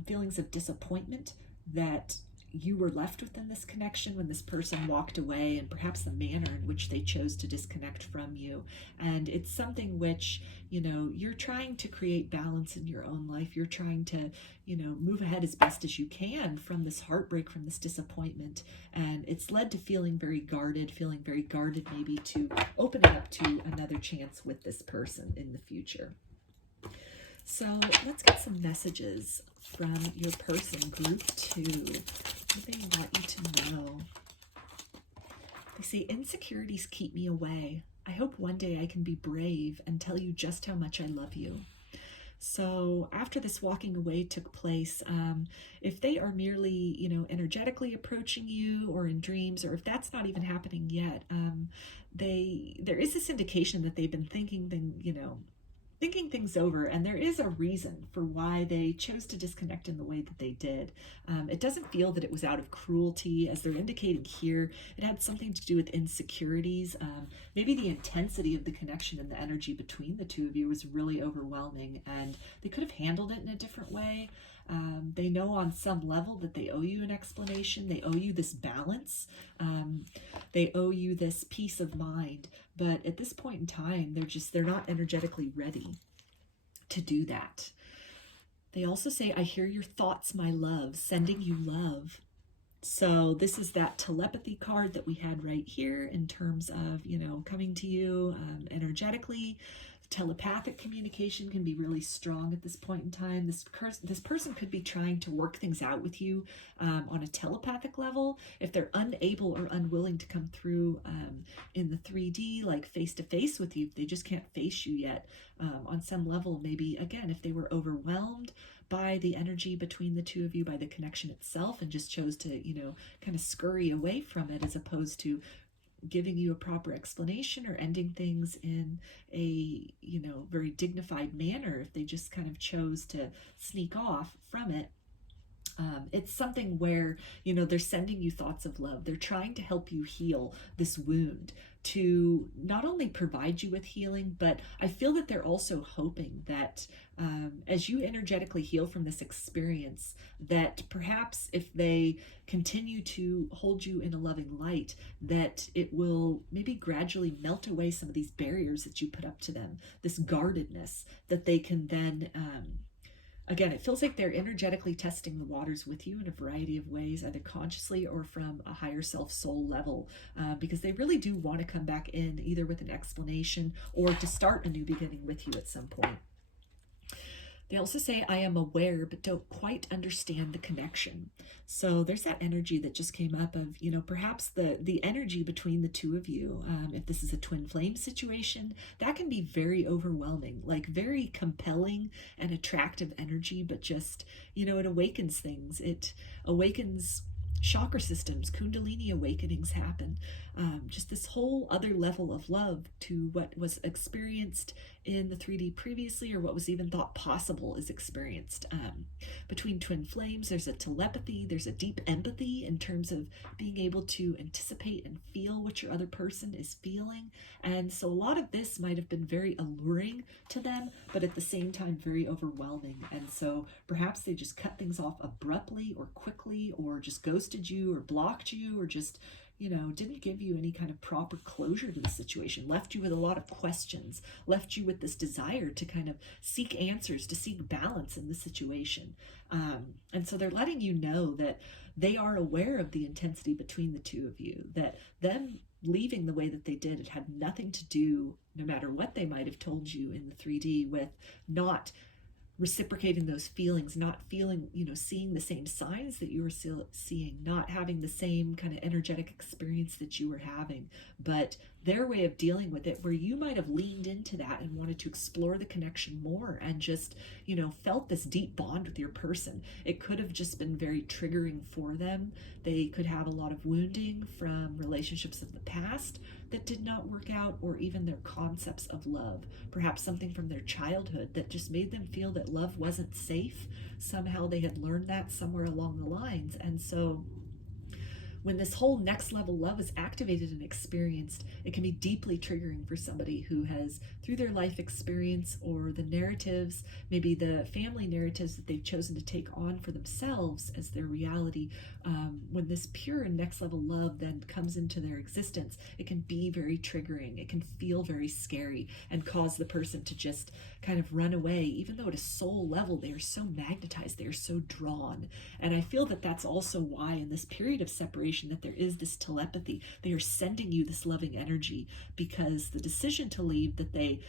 feelings of disappointment that you were left within this connection when this person walked away, and perhaps the manner in which they chose to disconnect from you. And it's something which, you're trying to create balance in your own life. You're trying to, move ahead as best as you can from this heartbreak, from this disappointment. And it's led to feeling very guarded maybe to opening up to another chance with this person in the future. So let's get some messages from your person, group 2. What do they want you to know? They say, insecurities keep me away. I hope one day I can be brave and tell you just how much I love you. So after this walking away took place, if they are merely, energetically approaching you or in dreams, or if that's not even happening yet, there is this indication that they've been thinking things over, and there is a reason for why they chose to disconnect in the way that they did. It doesn't feel that it was out of cruelty, as they're indicating here. It had something to do with insecurities. Maybe the intensity of the connection and the energy between the two of you was really overwhelming, and they could have handled it in a different way. They know on some level that they owe you an explanation. They owe you this balance. They owe you this peace of mind. But at this point in time, they're not energetically ready to do that. They also say, I hear your thoughts, my love, sending you love. So this is that telepathy card that we had right here in terms of, coming to you energetically. Telepathic communication can be really strong at this point in time. This person could be trying to work things out with you on a telepathic level. If they're unable or unwilling to come through in the 3D, like face-to-face with you, if they just can't face you yet on some level, maybe, again, if they were overwhelmed by the energy between the two of you, by the connection itself, and just chose to, kind of scurry away from it, as opposed to giving you a proper explanation or ending things in a, very dignified manner. If they just kind of chose to sneak off from it, it's something where, they're sending you thoughts of love. They're trying to help you heal this wound, to not only provide you with healing, but I feel that they're also hoping that as you energetically heal from this experience, that perhaps if they continue to hold you in a loving light, that it will maybe gradually melt away some of these barriers that you put up to them, this guardedness, that they can then again, it feels like they're energetically testing the waters with you in a variety of ways, either consciously or from a higher self soul level, because they really do want to come back in either with an explanation or to start a new beginning with you at some point. They also say, I am aware, but don't quite understand the connection. So there's that energy that just came up of, perhaps the energy between the two of you. If this is a twin flame situation, that can be very overwhelming, like very compelling and attractive energy, but just, it awakens things. It awakens chakra systems, kundalini awakenings happen. Just this whole other level of love to what was experienced in the 3D previously, or what was even thought possible is experienced. Between twin flames, there's a telepathy, there's a deep empathy in terms of being able to anticipate and feel what your other person is feeling. And so a lot of this might have been very alluring to them, but at the same time very overwhelming. And so perhaps they just cut things off abruptly or quickly, or just ghosted you or blocked you, or just didn't give you any kind of proper closure to the situation, left you with a lot of questions, left you with this desire to kind of seek answers, to seek balance in the situation. And so they're letting you know that they are aware of the intensity between the two of you, that them leaving the way that they did, it had nothing to do, no matter what they might have told you in the 3D, with not reciprocating those feelings, not feeling, seeing the same signs that you were seeing, not having the same kind of energetic experience that you were having, but their way of dealing with it, where you might have leaned into that and wanted to explore the connection more and just, felt this deep bond with your person. It could have just been very triggering for them. They could have a lot of wounding from relationships of the past that did not work out, or even their concepts of love. Perhaps something from their childhood that just made them feel that love wasn't safe. Somehow they had learned that somewhere along the lines. And so when this whole next level love is activated and experienced, it can be deeply triggering for somebody who has, through their life experience or the narratives, maybe the family narratives that they've chosen to take on for themselves as their reality, when this pure and next level love then comes into their existence, it can be very triggering. It can feel very scary and cause the person to just kind of run away, even though at a soul level they are so magnetized, they are so drawn. And I feel that that's also why in this period of separation that there is this telepathy. They are sending you this loving energy, because the decision to leave that they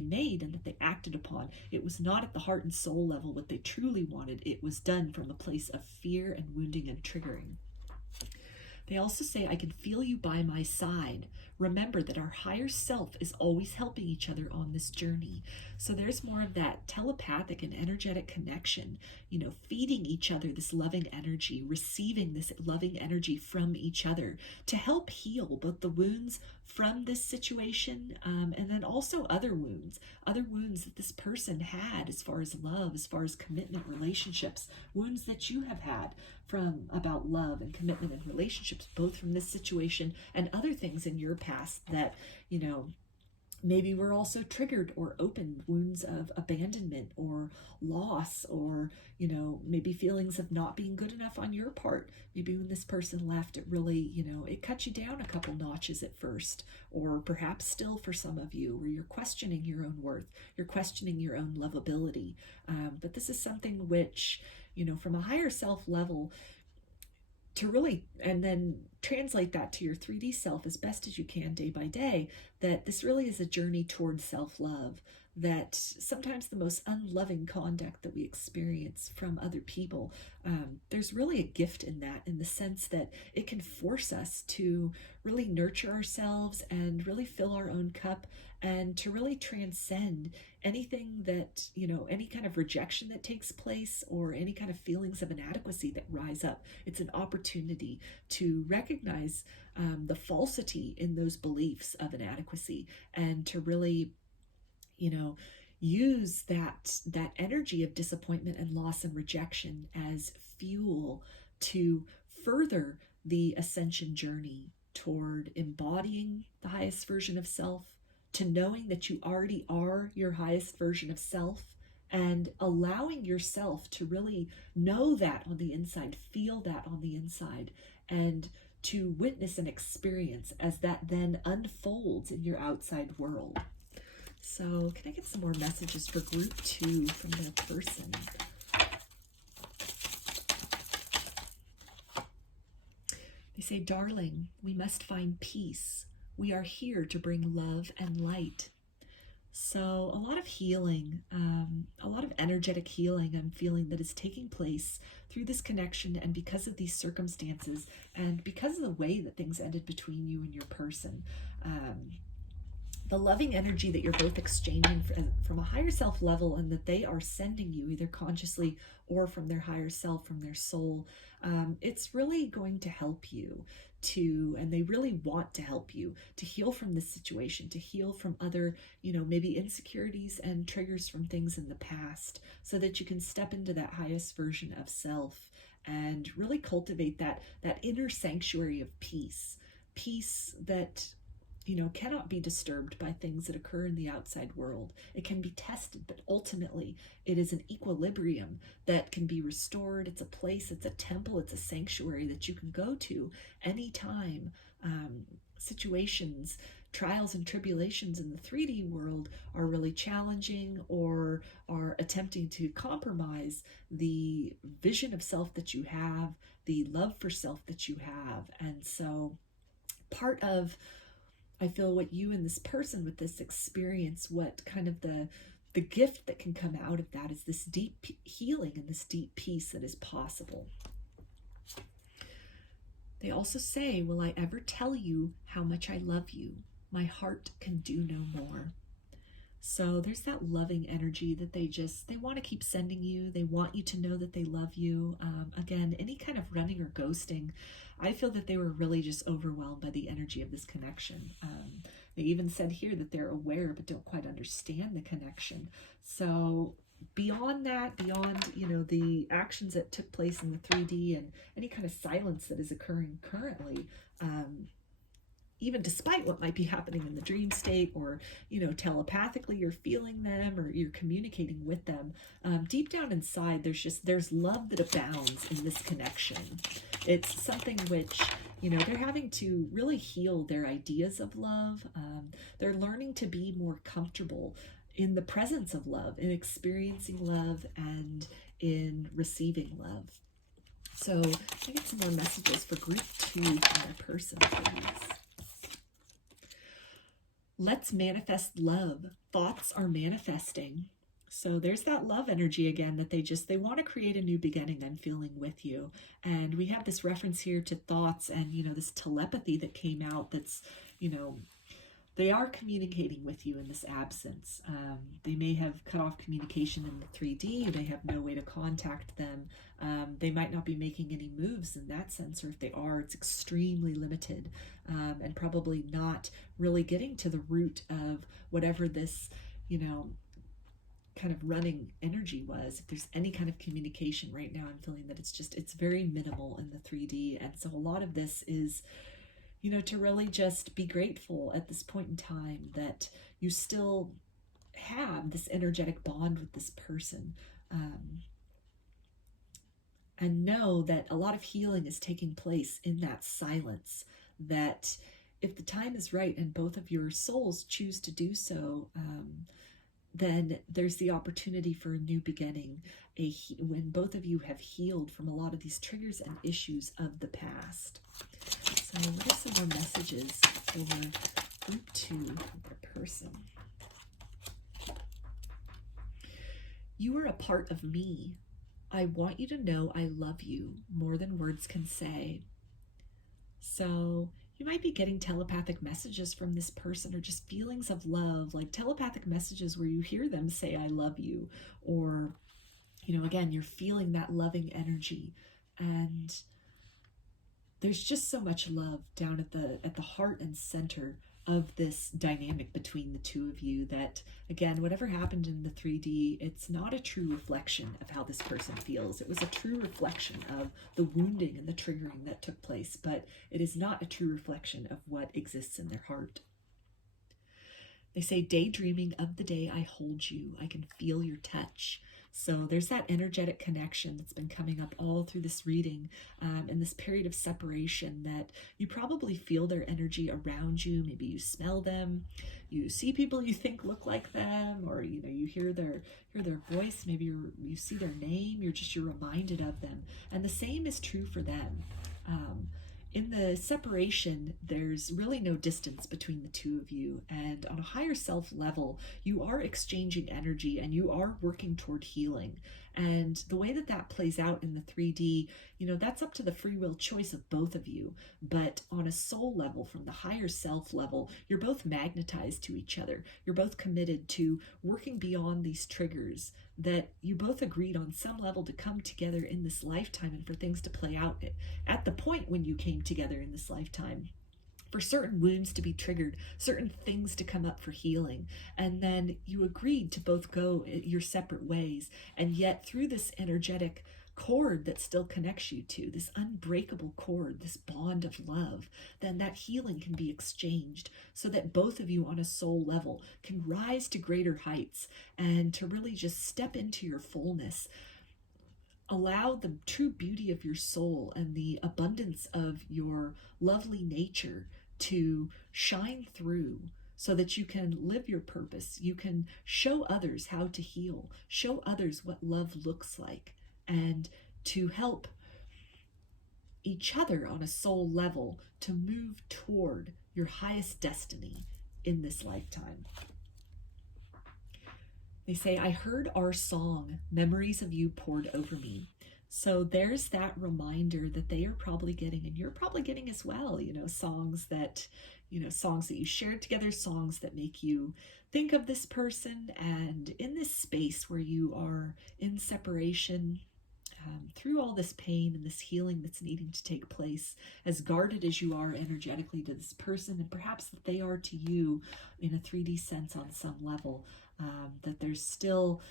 made and that they acted upon, it was not at the heart and soul level what they truly wanted. It was done from a place of fear and wounding and triggering. They also say, I can feel you by my side. Remember that our higher self is always helping each other on this journey. So there's more of that telepathic and energetic connection, feeding each other this loving energy, receiving this loving energy from each other to help heal both the wounds from this situation, and then also other wounds that this person had as far as love, as far as commitment, relationships, wounds that you have had from about love and commitment and relationships, both from this situation and other things in your past that, maybe were also triggered or opened, wounds of abandonment or loss, or, maybe feelings of not being good enough on your part. Maybe when this person left, it really, it cut you down a couple notches at first, or perhaps still for some of you, where you're questioning your own worth, you're questioning your own lovability. But this is something which, from a higher self level, to really, and then translate that to your 3D self as best as you can day by day, that this really is a journey towards self-love, that sometimes the most unloving conduct that we experience from other people, there's really a gift in that, in the sense that it can force us to really nurture ourselves and really fill our own cup, and to really transcend anything that, any kind of rejection that takes place, or any kind of feelings of inadequacy that rise up. It's an opportunity to recognize the falsity in those beliefs of inadequacy, and to really, use that energy of disappointment and loss and rejection as fuel to further the ascension journey toward embodying the highest version of self, to knowing that you already are your highest version of self, and allowing yourself to really know that on the inside, feel that on the inside, and to witness and experience as that then unfolds in your outside world. So can I get some more messages for group 2 from their person? They say, darling, we must find peace. We are here to bring love and light. So a lot of healing, a lot of energetic healing I'm feeling that is taking place through this connection, and because of these circumstances, and because of the way that things ended between you and your person. The loving energy that you're both exchanging from a higher self level, and that they are sending you either consciously or from their higher self, from their soul, it's really going to help you to, and they really want to help you to heal from this situation, to heal from other, maybe insecurities and triggers from things in the past, so that you can step into that highest version of self and really cultivate that inner sanctuary of peace that cannot be disturbed by things that occur in the outside world. It can be tested, but ultimately it is an equilibrium that can be restored. It's a place, it's a temple, it's a sanctuary that you can go to anytime situations, trials and tribulations in the 3D world are really challenging, or are attempting to compromise the vision of self that you have, the love for self that you have. And so part of, I feel, what you and this person with this experience, what kind of the gift that can come out of that is this deep healing and this deep peace that is possible. They also say, will I ever tell you how much I love you? My heart can do no more. So there's that loving energy that they want to keep sending you. They want you to know that they love you. Again, any kind of running or ghosting, I feel that they were really just overwhelmed by the energy of this connection. They even said here that they're aware but don't quite understand the connection. So beyond that, beyond, you know, the actions that took place in the 3D and any kind of silence that is occurring currently, even despite what might be happening in the dream state, or, you know, telepathically you're feeling them or you're communicating with them, deep down inside there's love that abounds in this connection. It's something which, you know, they're having to really heal their ideas of love. They're learning to be more comfortable in the presence of love, in experiencing love, and in receiving love. So I get some more messages for group 2 from their person, please. Let's manifest love. Thoughts are manifesting. So there's that love energy again, that they want to create a new beginning, I'm feeling, with you. And we have this reference here to thoughts and, you know, this telepathy that came out that's, you know, they are communicating with you in this absence. They may have cut off communication in the 3D. They have no way to contact them. They might not be making any moves in that sense, or if they are, it's extremely limited, and probably not really getting to the root of whatever this, you know, kind of running energy was. If there's any kind of communication right now, I'm feeling that it's very minimal in the 3D. And so a lot of this is, you know, to really just be grateful at this point in time that you still have this energetic bond with this person, and know that a lot of healing is taking place in that silence, that if the time is right and both of your souls choose to do so, then there's the opportunity for a new beginning, when both of you have healed from a lot of these triggers and issues of the past. So what are some more messages for group 2 of the person? You are a part of me. I want you to know I love you more than words can say. So you might be getting telepathic messages from this person, or just feelings of love, like telepathic messages where you hear them say, I love you, or, you know, again, you're feeling that loving energy. And there's just so much love down at the heart and center of this dynamic between the two of you, that, again, whatever happened in the 3D, it's not a true reflection of how this person feels. It was a true reflection of the wounding and the triggering that took place, but it is not a true reflection of what exists in their heart. They say, daydreaming of the day I hold you, I can feel your touch. So there's that energetic connection that's been coming up all through this reading, in this period of separation, that you probably feel their energy around you. Maybe you smell them, you see people you think look like them, or, you know, you hear their voice. Maybe you see their name. You're reminded of them. And the same is true for them. In the separation, there's really no distance between the two of you. And on a higher self level, you are exchanging energy and you are working toward healing. And the way that that plays out in the 3D, you know, that's up to the free will choice of both of you. But on a soul level, from the higher self level, you're both magnetized to each other. You're both committed to working beyond these triggers that you both agreed on some level to come together in this lifetime, and for things to play out at the point when you came together in this lifetime, for certain wounds to be triggered, certain things to come up for healing. And then you agreed to both go your separate ways. And yet through this energetic cord that still connects you to, this unbreakable cord, this bond of love, then that healing can be exchanged so that both of you on a soul level can rise to greater heights and to really just step into your fullness. Allow the true beauty of your soul and the abundance of your lovely nature to shine through, so that you can live your purpose. You can show others how to heal, show others what love looks like, and to help each other on a soul level to move toward your highest destiny in this lifetime. They say, I heard our song, memories of you poured over me. So there's that reminder that they are probably getting, and you're probably getting as well, songs that, songs that you shared together, songs that make you think of this person. And in this space where you are in separation, through all this pain and this healing that's needing to take place, as guarded as you are energetically to this person, and perhaps that they are to you in a 3D sense on some level, that there's still,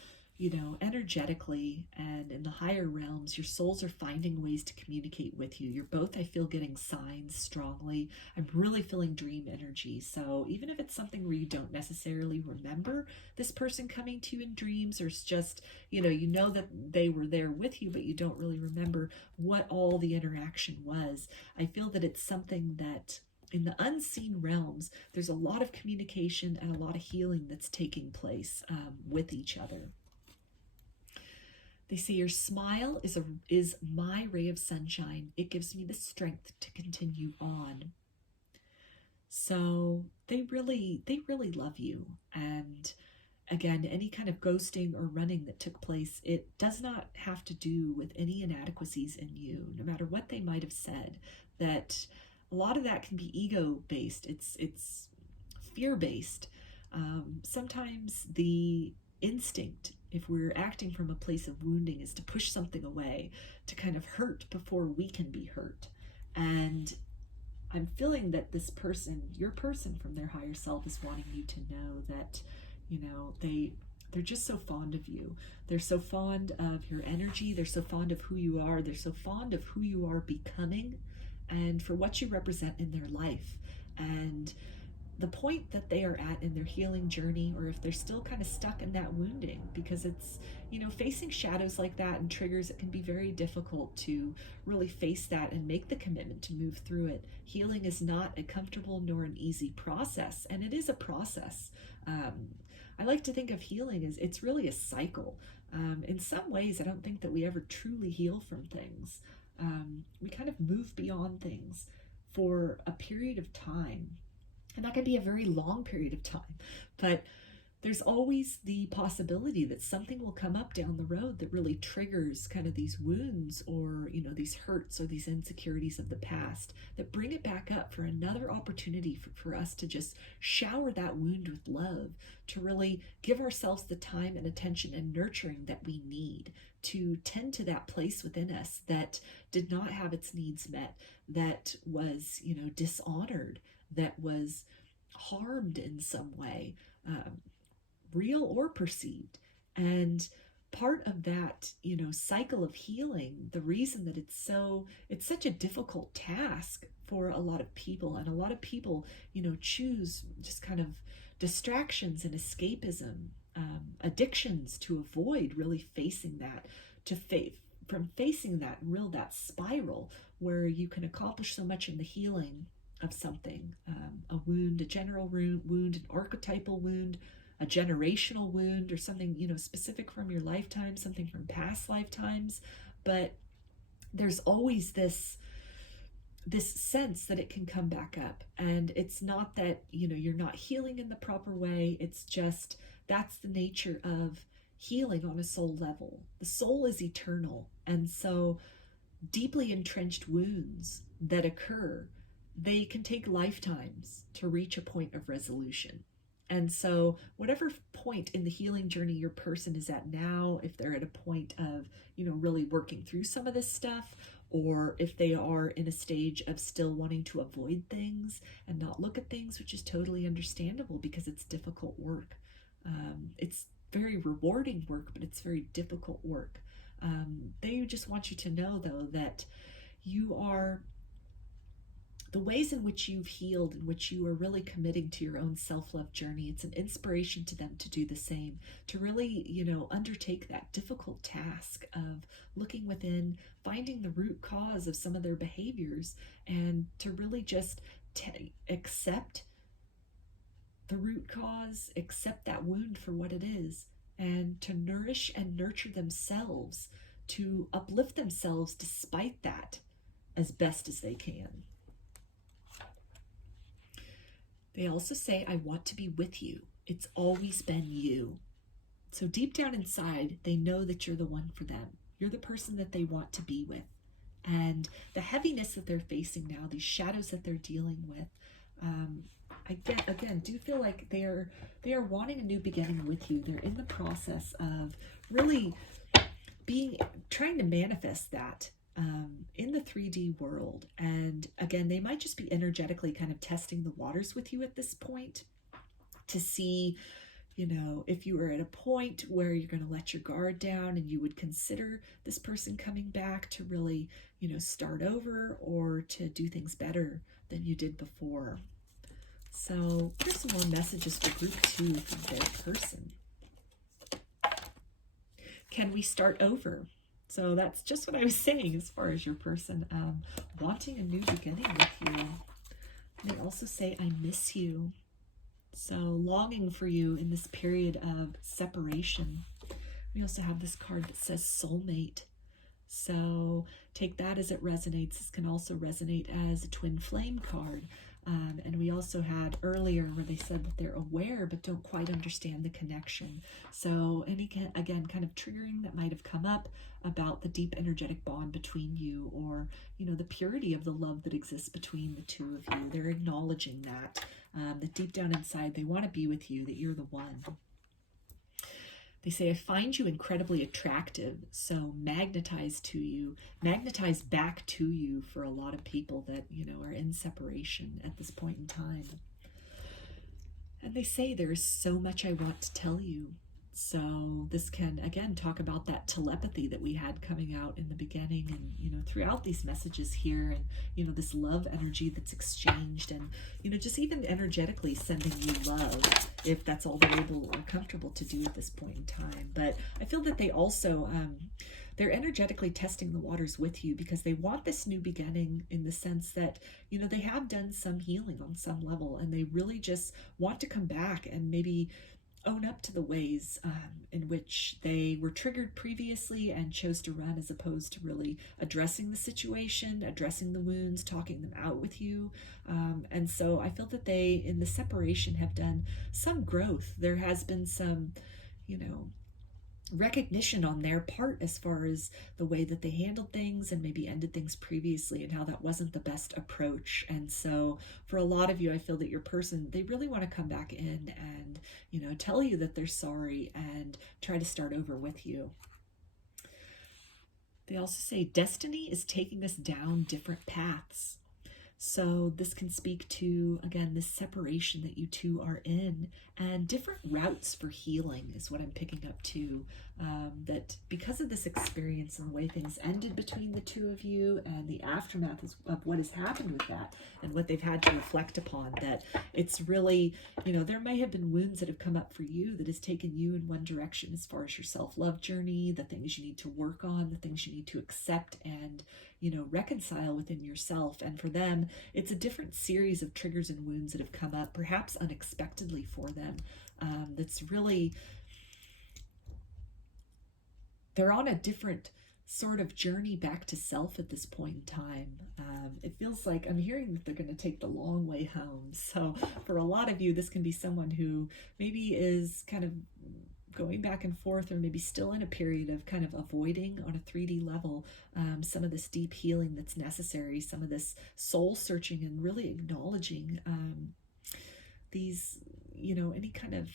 energetically and in the higher realms, your souls are finding ways to communicate with you. You're both, I feel, getting signs strongly. I'm really feeling dream energy. So even if it's something where you don't necessarily remember this person coming to you in dreams, or it's just, you know that they were there with you, but you don't really remember what all the interaction was, I feel that it's something that in the unseen realms, there's a lot of communication and a lot of healing that's taking place with each other. They say your smile is my ray of sunshine. It gives me the strength to continue on. So they really love you. And again, any kind of ghosting or running that took place, it does not have to do with any inadequacies in you, no matter what they might have said. That a lot of that can be ego-based. It's fear-based. Sometimes the instinct, if we're acting from a place of wounding, is to push something away, to kind of hurt before we can be hurt. And I'm feeling that this person, your person from their higher self, is wanting you to know that, they're just so fond of you. They're so fond of your energy. They're so fond of who you are. They're so fond of who you are becoming and for what you represent in their life. And the point that they are at in their healing journey, or if they're still kind of stuck in that wounding, because it's, facing shadows like that and triggers, it can be very difficult to really face that and make the commitment to move through it. Healing is not a comfortable nor an easy process, and it is a process. I like to think of healing as it's really a cycle. In some ways, I don't think that we ever truly heal from things. We kind of move beyond things for a period of time. And that can be a very long period of time, but there's always the possibility that something will come up down the road that really triggers kind of these wounds, or, these hurts or these insecurities of the past, that bring it back up for another opportunity for us to just shower that wound with love, to really give ourselves the time and attention and nurturing that we need to tend to that place within us that did not have its needs met, that was, dishonored, that was harmed in some way, real or perceived. And part of that, cycle of healing, the reason that it's such a difficult task for a lot of people, and a lot of people, choose just kind of distractions and escapism, addictions, to avoid really facing that, from facing that spiral where you can accomplish so much in the healing of something, a wound, a general wound, an archetypal wound, a generational wound, or something, specific from your lifetime, something from past lifetimes. But there's always this sense that it can come back up. And it's not that, you're not healing in the proper way. It's just, that's the nature of healing on a soul level. The soul is eternal. And so deeply entrenched wounds that occur, they can take lifetimes to reach a point of resolution. And so whatever point in the healing journey your person is at now, if they're at a point of, really working through some of this stuff, or if they are in a stage of still wanting to avoid things and not look at things, which is totally understandable because it's difficult work. It's very rewarding work, but it's very difficult work. They just want you to know, though, that you are, the ways in which you've healed, in which you are really committing to your own self-love journey, it's an inspiration to them to do the same, to really, undertake that difficult task of looking within, finding the root cause of some of their behaviors, and to really just accept the root cause, accept that wound for what it is, and to nourish and nurture themselves, to uplift themselves despite that as best as they can. They also say, I want to be with you. It's always been you. So deep down inside, they know that you're the one for them. You're the person that they want to be with. And the heaviness that they're facing now, these shadows that they're dealing with, I do feel like they are wanting a new beginning with you. They're in the process of really trying to manifest that in the 3D world. And again, they might just be energetically kind of testing the waters with you at this point to see, you know, if you were at a point where you're going to let your guard down and you would consider this person coming back to really, you know, start over or to do things better than you did before. So here's some more messages for group 2 from their person. Can we start over? So that's just what I was saying as far as your person wanting a new beginning with you. They also say, I miss you. So longing for you in this period of separation. We also have this card that says soulmate. So take that as it resonates. This can also resonate as a twin flame card. And we also had earlier where they said that they're aware but don't quite understand the connection. So again, kind of triggering that might have come up about the deep energetic bond between you, or, you know, the purity of the love that exists between the two of you. They're acknowledging that deep down inside they want to be with you, that you're the one. They say, I find you incredibly attractive, so magnetize back to you for a lot of people that, you know, are in separation at this point in time. And they say, there is so much I want to tell you. So this can, again, talk about that telepathy that we had coming out in the beginning and, you know, throughout these messages here, and, you know, this love energy that's exchanged, and, you know, just even energetically sending you love, if that's all they're able or comfortable to do at this point in time. But I feel that they also, they're energetically testing the waters with you because they want this new beginning, in the sense that, you know, they have done some healing on some level, and they really just want to come back and maybe own up to the ways in which they were triggered previously and chose to run, as opposed to really addressing the situation, addressing the wounds, talking them out with you. And so I feel that they, in the separation, have done some growth. There has been some, you know, recognition on their part as far as the way that they handled things and maybe ended things previously, and how that wasn't the best approach. And so for a lot of you, I feel that your person, they really want to come back in and, you know, tell you that they're sorry and try to start over with you. They also say destiny is taking us down different paths. So this can speak to, again, this separation that you two are in, and different routes for healing is what I'm picking up too. That because of this experience and the way things ended between the two of you, and the aftermath of what has happened with that, and what they've had to reflect upon, that it's really, you know, there may have been wounds that have come up for you that has taken you in one direction as far as your self-love journey, the things you need to work on, the things you need to accept and, you know, reconcile within yourself. And for them, it's a different series of triggers and wounds that have come up, perhaps unexpectedly for them. That's really, they're on a different sort of journey back to self at this point in time. It feels like I'm hearing that they're going to take the long way home. So for a lot of you, this can be someone who maybe is kind of going back and forth, or maybe still in a period of kind of avoiding on a 3D level some of this deep healing that's necessary, some of this soul searching, and really acknowledging these, you know, any kind of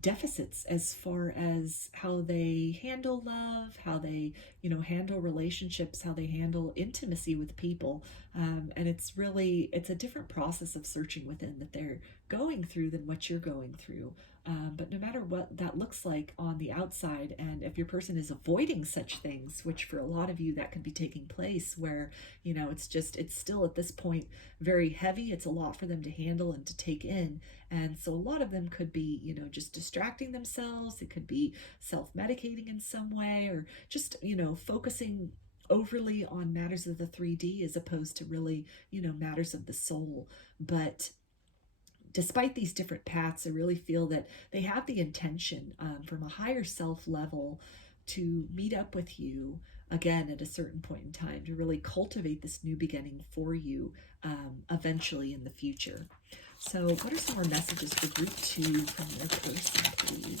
deficits as far as how they handle love, how they, you know, handle relationships, how they handle intimacy with people. And it's a different process of searching within that they're going through than what you're going through. But no matter what that looks like on the outside, and if your person is avoiding such things, which for a lot of you that could be taking place, where, you know, it's still at this point very heavy. It's a lot for them to handle and to take in. And so a lot of them could be, you know, just distracting themselves. It could be self-medicating in some way, or just, you know, focusing overly on matters of the 3D as opposed to really, you know, matters of the soul. But despite these different paths, I really feel that they have the intention from a higher self level to meet up with you again at a certain point in time, to really cultivate this new beginning for you eventually in the future. So what are some more messages for group 2 from your person, please?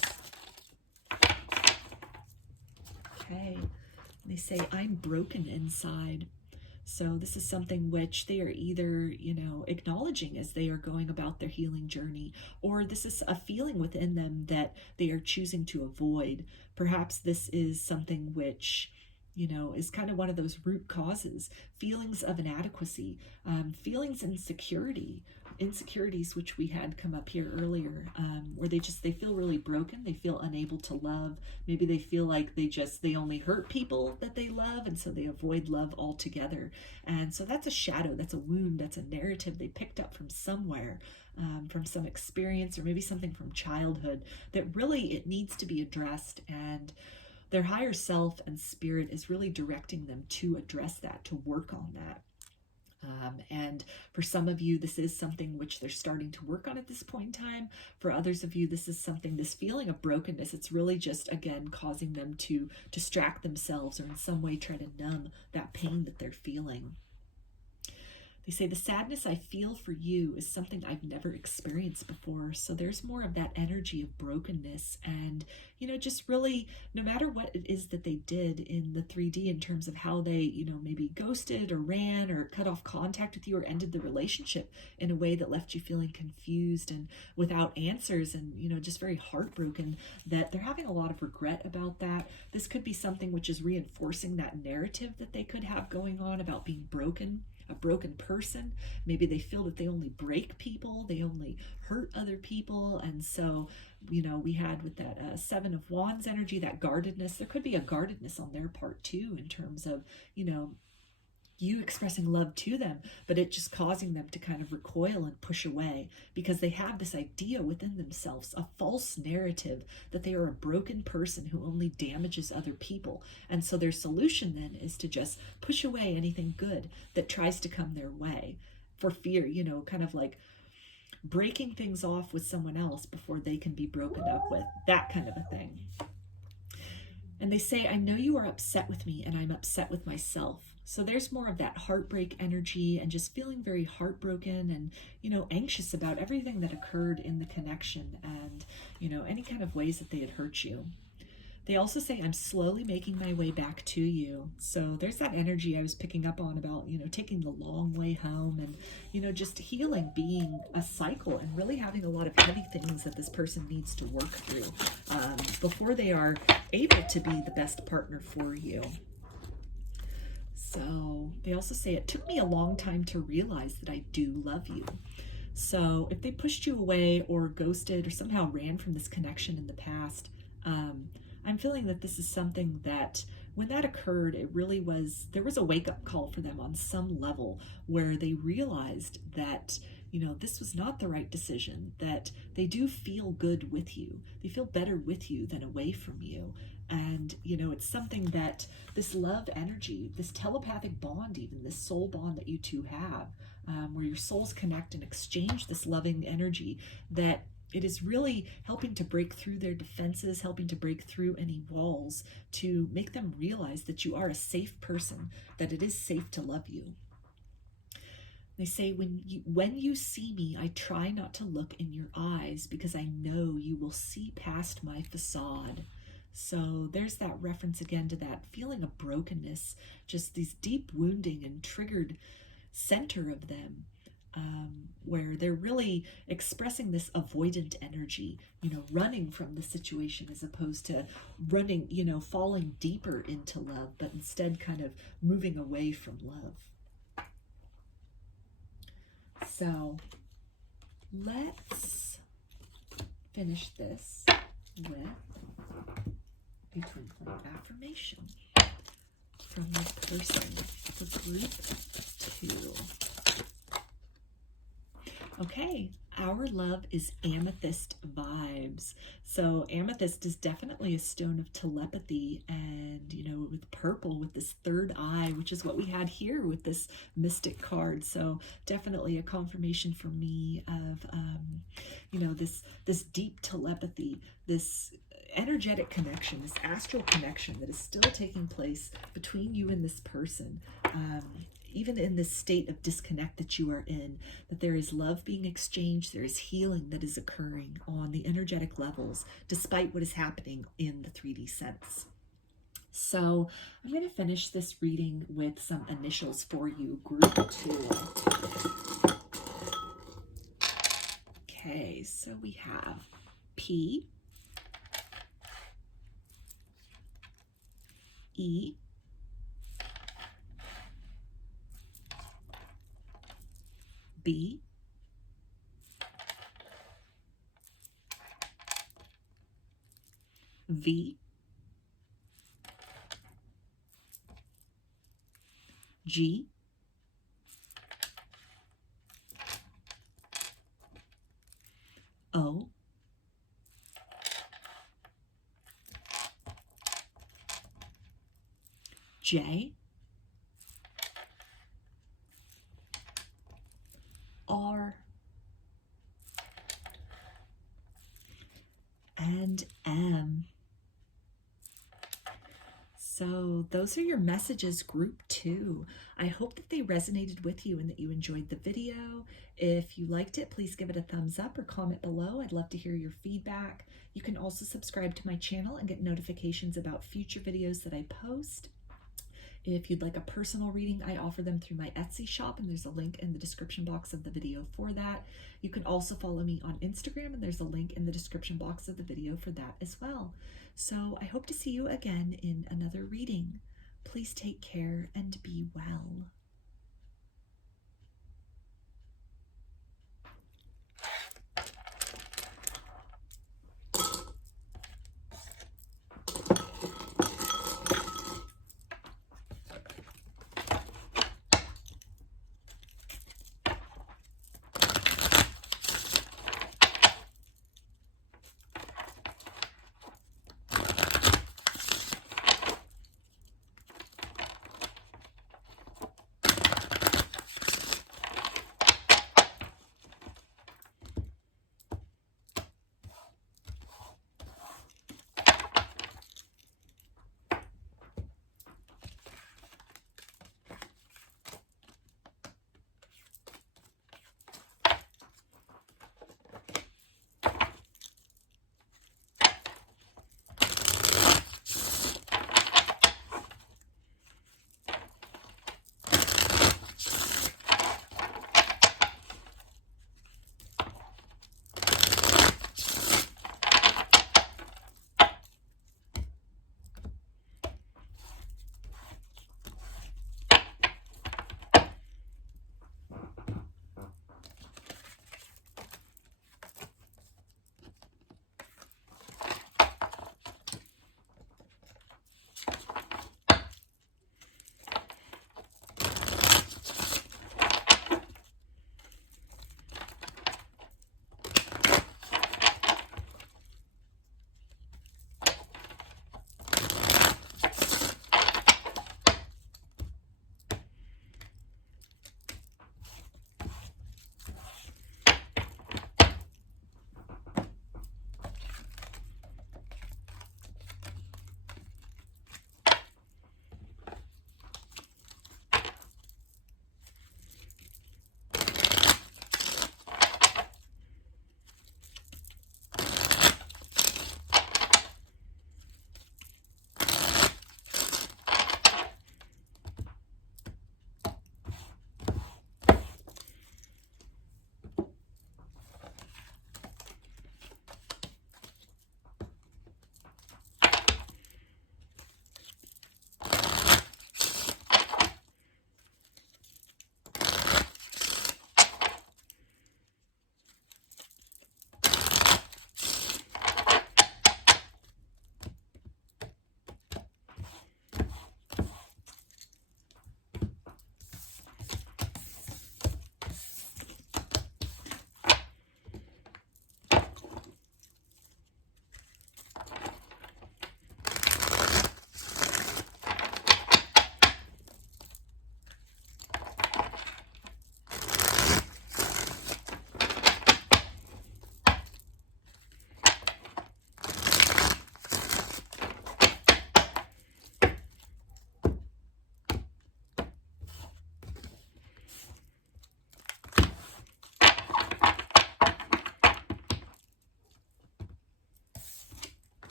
Okay. They say, I'm broken inside. So this is something which they are either, acknowledging as they are going about their healing journey, or this is a feeling within them that they are choosing to avoid. Perhaps this is something which, is kind of one of those root causes, feelings of inadequacy, feelings insecurities, which we had come up here earlier, where they feel really broken. They feel unable to love. Maybe they feel like they only hurt people that they love, and so they avoid love altogether. And so that's a shadow, that's a wound, that's a narrative they picked up from somewhere, from some experience, or maybe something from childhood, that really it needs to be addressed. And their higher self and spirit is really directing them to address that, to work on that. And for some of you, this is something which they're starting to work on at this point in time. For others of you, this is something, this feeling of brokenness, it's really just, again, causing them to distract themselves or in some way try to numb that pain that they're feeling. They say, the sadness I feel for you is something I've never experienced before. So there's more of that energy of brokenness and, just really, no matter what it is that they did in the 3D in terms of how they, maybe ghosted or ran or cut off contact with you or ended the relationship in a way that left you feeling confused and without answers and, just very heartbroken, that they're having a lot of regret about that. This could be something which is reinforcing that narrative that they could have going on about being broken. A broken person. Maybe they feel that they only break people, they only hurt other people. And so, we had with that Seven of Wands energy, that guardedness, there could be a guardedness on their part too, in terms of, you expressing love to them, but it just causing them to kind of recoil and push away because they have this idea within themselves, a false narrative that they are a broken person who only damages other people. And so their solution then is to just push away anything good that tries to come their way for fear, kind of like breaking things off with someone else before they can be broken up with, that kind of a thing. And they say, I know you are upset with me and I'm upset with myself. So there's more of that heartbreak energy and just feeling very heartbroken and, anxious about everything that occurred in the connection and, any kind of ways that they had hurt you. They also say, I'm slowly making my way back to you. So there's that energy I was picking up on about, taking the long way home and, just healing being a cycle and really having a lot of heavy things that this person needs to work through before they are able to be the best partner for you. So they also say, it took me a long time to realize that I do love you. So if they pushed you away or ghosted or somehow ran from this connection in the past, I'm feeling that this is something that when that occurred, there was a wake-up call for them on some level where they realized that, this was not the right decision, that they do feel good with you. They feel better with you than away from you. And, it's something that this love energy, this telepathic bond, even this soul bond that you two have, where your souls connect and exchange this loving energy, that it is really helping to break through their defenses, helping to break through any walls to make them realize that you are a safe person, that it is safe to love you. They say, when you see me, I try not to look in your eyes because I know you will see past my facade. So there's that reference again to that feeling of brokenness, just these deep wounding and triggered center of them, where they're really expressing this avoidant energy, running from the situation as opposed to running, falling deeper into love, but instead kind of moving away from love. So let's finish this with a twin flame affirmation from this person for group 2. Okay, our love is amethyst vibes. So amethyst is definitely a stone of telepathy and, with purple, with this third eye, which is what we had here with this mystic card. So definitely a confirmation for me of, this deep telepathy, this energetic connection, this astral connection that is still taking place between you and this person. Even in this state of disconnect that you are in, that there is love being exchanged, there is healing that is occurring on the energetic levels, despite what is happening in the 3D sense. So I'm going to finish this reading with some initials for you, group 2. Okay, so we have P, E, B, V, G, O, J, R, and M. So those are your messages, group 2. I hope that they resonated with you and that you enjoyed the video. If you liked it, please give it a thumbs up or comment below. I'd love to hear your feedback. You can also subscribe to my channel and get notifications about future videos that I post. If you'd like a personal reading, I offer them through my Etsy shop, and there's a link in the description box of the video for that. You can also follow me on Instagram, and there's a link in the description box of the video for that as well. So I hope to see you again in another reading. Please take care and be well.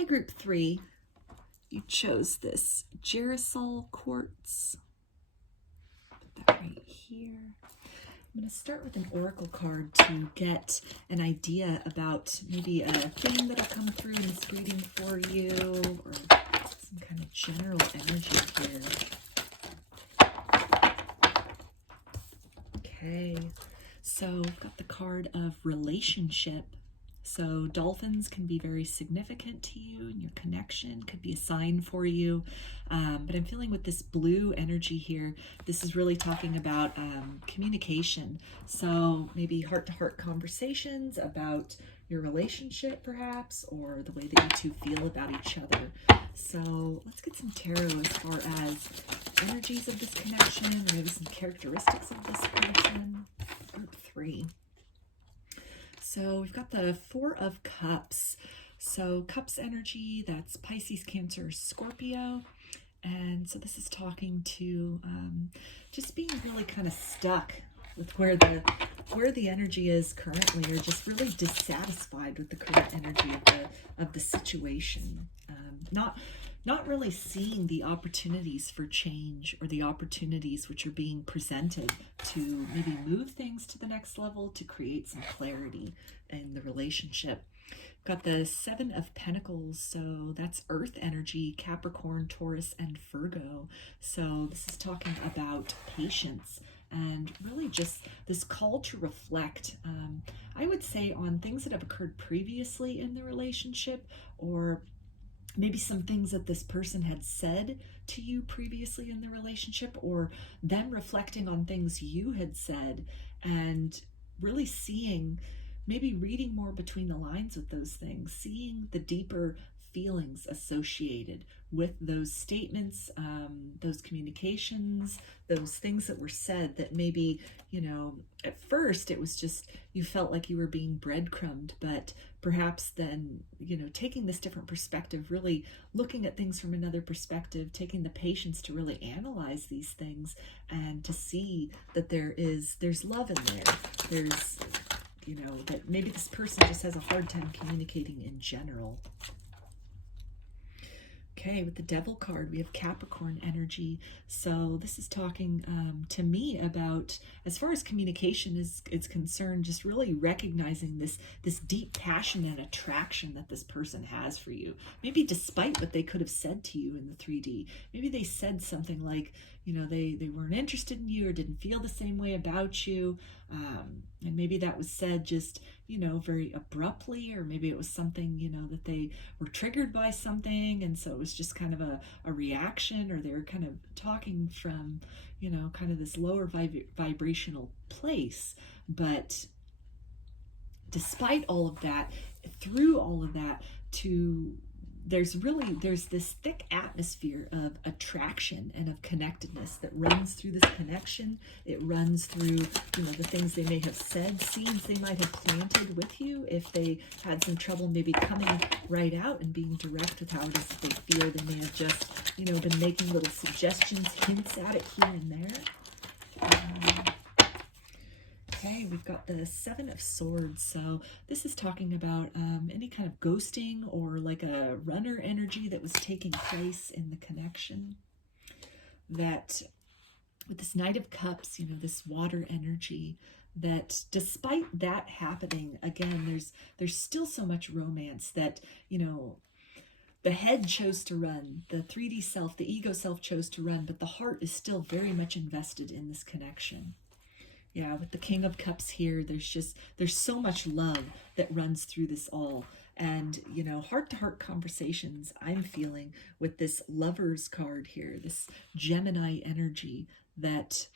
Hi, group 3. You chose this Girasol quartz. Put that right here. I'm going to start with an oracle card to get an idea about maybe a theme that'll come through in this reading for you, or some kind of general energy here. Okay, so we've got the card of relationship. So dolphins can be very significant to you, and your connection could be a sign for you. But I'm feeling with this blue energy here, this is really talking about communication. So maybe heart-to-heart conversations about your relationship, perhaps, or the way that you two feel about each other. So let's get some tarot as far as energies of this connection, or maybe some characteristics of this person. Group 3. So we've got the 4 of Cups. So Cups energy, that's Pisces, Cancer, Scorpio. And so this is talking to just being really kind of stuck with where the energy is currently, or just really dissatisfied with the current energy of the situation. Not really seeing the opportunities for change, or the opportunities which are being presented to maybe move things to the next level, to create some clarity in the relationship. Got the 7 of Pentacles, so that's Earth energy, Capricorn, Taurus, and Virgo. So this is talking about patience and really just this call to reflect, I would say, on things that have occurred previously in the relationship, or maybe some things that this person had said to you previously in the relationship, or them reflecting on things you had said, and really seeing, maybe reading more between the lines with those things, seeing the deeper feelings associated with those statements, those communications, those things that were said that maybe, you know, at first it was just, you felt like you were being breadcrumbed, but perhaps then, you know, taking this different perspective, really looking at things from another perspective, taking the patience to really analyze these things and to see that there's love in there. There's, you know, that maybe this person just has a hard time communicating in general. Okay, with the Devil card, we have Capricorn energy. So this is talking to me about, as far as communication is concerned, just really recognizing this deep passion and attraction that this person has for you. Maybe despite what they could have said to you in the 3D. Maybe they said something like, you know, they weren't interested in you, or didn't feel the same way about you. And maybe that was said just, you know, very abruptly, or maybe it was something, you know, that they were triggered by something, and so it was just kind of a reaction, or they were kind of talking from, you know, kind of this lower vibrational place. But despite all of that, through all of that, there's this thick atmosphere of attraction and of connectedness that runs through this connection. It runs through, you know, the things they may have said, seeds they might have planted with you if they had some trouble maybe coming right out and being direct with how it is that they feel. They may have just, you know, been making little suggestions, hints at it here and there. Okay, we've got the 7 of Swords. So this is talking about any kind of ghosting, or like a runner energy that was taking place in the connection. That with this Knight of Cups, you know, this water energy, that despite that happening, again, there's still so much romance that, you know, the head chose to run, the 3D self, the ego self chose to run, but the heart is still very much invested in this connection. Yeah, with the King of Cups here, there's so much love that runs through this all. And, you know, heart-to-heart conversations I'm feeling with this Lovers card here, this Gemini energy, that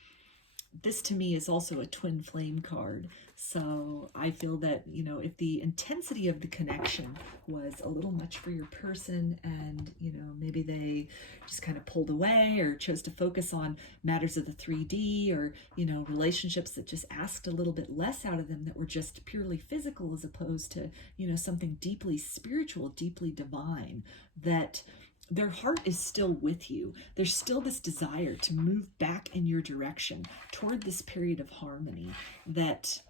this to me is also a twin flame card. So I feel that, you know, if the intensity of the connection was a little much for your person, and, you know, maybe they just kind of pulled away, or chose to focus on matters of the 3D, or, you know, relationships that just asked a little bit less out of them, that were just purely physical, as opposed to, you know, something deeply spiritual, deeply divine, that their heart is still with you. There's still this desire to move back in your direction toward this period of harmony. That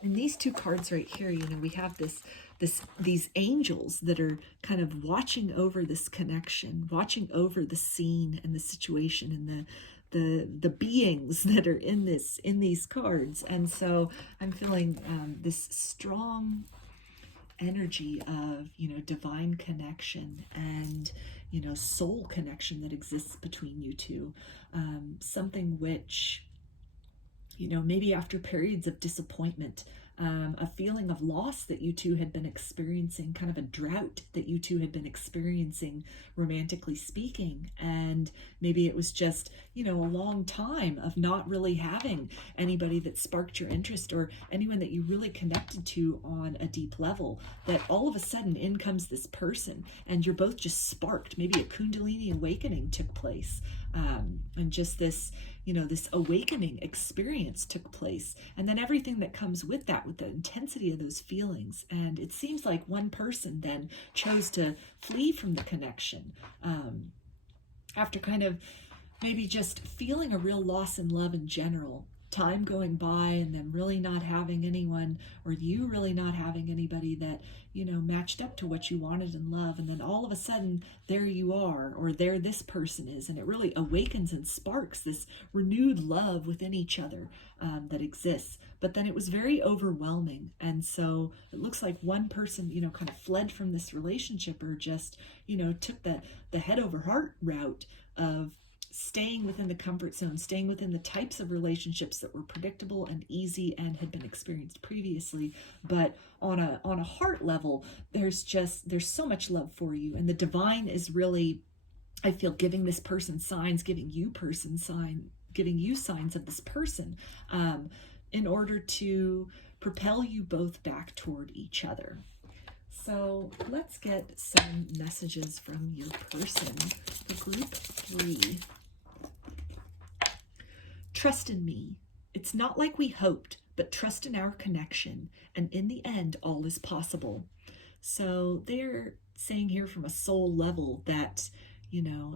in these two cards right here, you know, we have this these angels that are kind of watching over this connection, watching over the scene and the situation and the beings that are in these cards. And so I'm feeling this strong energy of, divine connection and, soul connection that exists between you two. Something which, maybe after periods of disappointment, a feeling of loss that you two had been experiencing, kind of a drought that you two had been experiencing, romantically speaking. And maybe it was just, a long time of not really having anybody that sparked your interest or anyone that you really connected to on a deep level, that all of a sudden in comes this person and you're both just sparked. Maybe a Kundalini awakening took place. And just this, this awakening experience took place. And then everything that comes with that, with the intensity of those feelings. And it seems like one person then chose to flee from the connection after kind of maybe just feeling a real loss in love in general. Time going by and then really not having anyone, or you really not having anybody that, matched up to what you wanted in love. And then all of a sudden, there you are, or there this person is. And it really awakens and sparks this renewed love within each other that exists. But then it was very overwhelming. And so it looks like one person, kind of fled from this relationship, or just, took the head over heart route of staying within the comfort zone, staying within the types of relationships that were predictable and easy and had been experienced previously. But on a heart level, there's so much love for you. And the divine is really, I feel, giving this person signs, giving you signs of this person in order to propel you both back toward each other. So let's get some messages from your person, the group 3. Trust in me. It's not like we hoped, but trust in our connection. And in the end, all is possible. So they're saying here from a soul level that,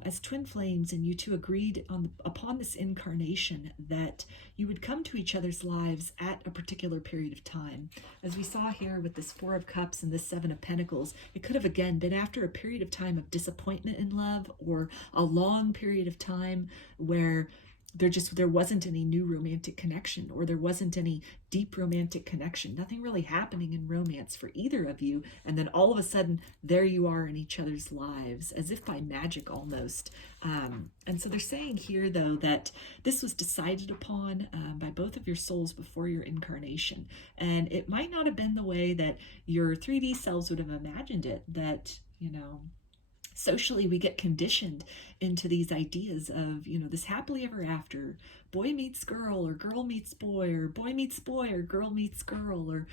as twin flames, and you two agreed upon this incarnation that you would come to each other's lives at a particular period of time. As we saw here with this 4 of Cups and this 7 of Pentacles, it could have again been after a period of time of disappointment in love, or a long period of time where there wasn't any new romantic connection, or there wasn't any deep romantic connection, nothing really happening in romance for either of you. And then all of a sudden, there you are in each other's lives, as if by magic almost. And so they're saying here, though, that this was decided upon by both of your souls before your incarnation. And it might not have been the way that your 3D selves would have imagined it, that, socially, we get conditioned into these ideas of, this happily ever after, boy meets girl, or girl meets boy, or boy meets boy, or girl meets girl, or,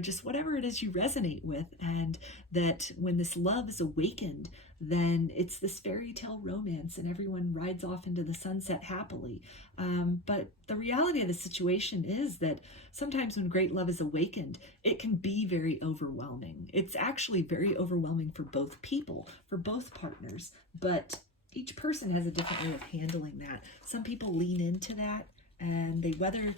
just whatever it is you resonate with. And that when this love is awakened, then it's this fairy tale romance and everyone rides off into the sunset happily. But the reality of the situation is that sometimes when great love is awakened, it can be very overwhelming. It's actually very overwhelming for both people, for both partners, but each person has a different way of handling that. Some people lean into that and they weather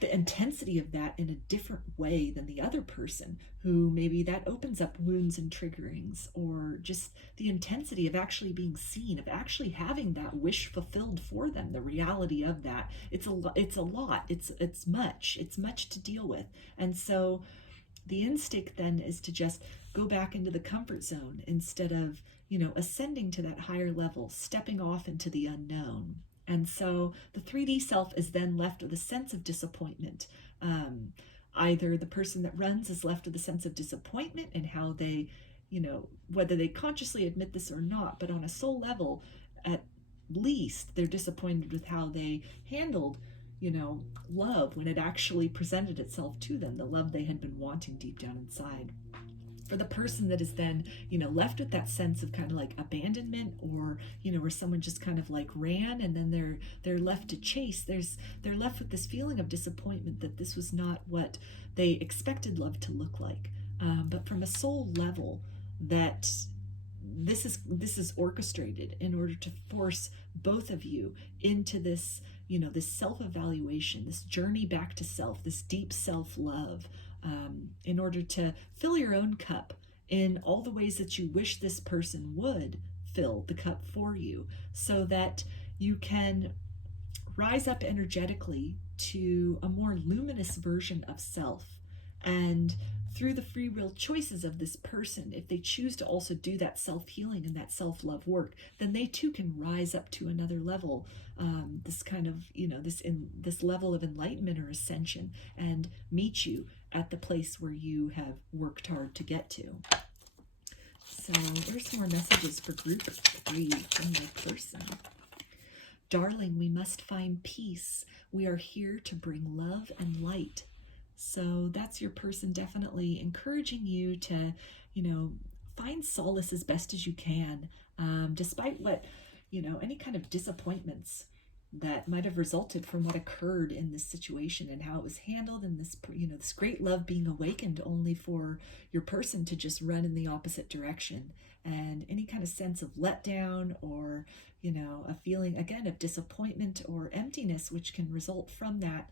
the intensity of that in a different way than the other person, who maybe that opens up wounds and triggerings, or just the intensity of actually being seen, of actually having that wish fulfilled for them. The reality of that, it's a lot, it's much to deal with. And so the instinct then is to just go back into the comfort zone instead of, ascending to that higher level, stepping off into the unknown. And so the 3D self is then left with a sense of disappointment. Either the person that runs is left with a sense of disappointment in how they, whether they consciously admit this or not, but on a soul level, at least they're disappointed with how they handled, love when it actually presented itself to them, the love they had been wanting deep down inside. For the person that is then, left with that sense of kind of like abandonment, or, where someone just kind of like ran and then they're left to chase, they're left with this feeling of disappointment that this was not what they expected love to look like. But from a soul level, that this is orchestrated in order to force both of you into this, this self-evaluation, this journey back to self, this deep self-love. in order to fill your own cup in all the ways that you wish this person would fill the cup for you, so that you can rise up energetically to a more luminous version of self. And through the free will choices of this person, if they choose to also do that self-healing and that self-love work, then they too can rise up to another level, this kind of, this level of enlightenment or ascension, and meet you at the place where you have worked hard to get to. So there's some more messages for group 3 from my person. Darling, we must find peace. We are here to bring love and light. So that's your person definitely encouraging you to, find solace as best as you can, despite what, any kind of disappointments that might have resulted from what occurred in this situation and how it was handled, and this, this great love being awakened, only for your person to just run in the opposite direction. And any kind of sense of letdown, or, a feeling, again, of disappointment or emptiness, which can result from that.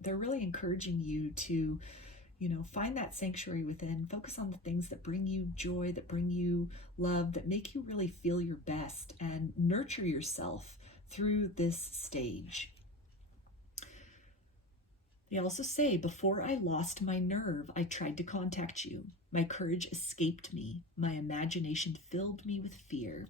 They're really encouraging you to, find that sanctuary within, focus on the things that bring you joy, that bring you love, that make you really feel your best, and nurture yourself through this stage. They also say, before I lost my nerve, I tried to contact you. My courage escaped me. My imagination filled me with fear.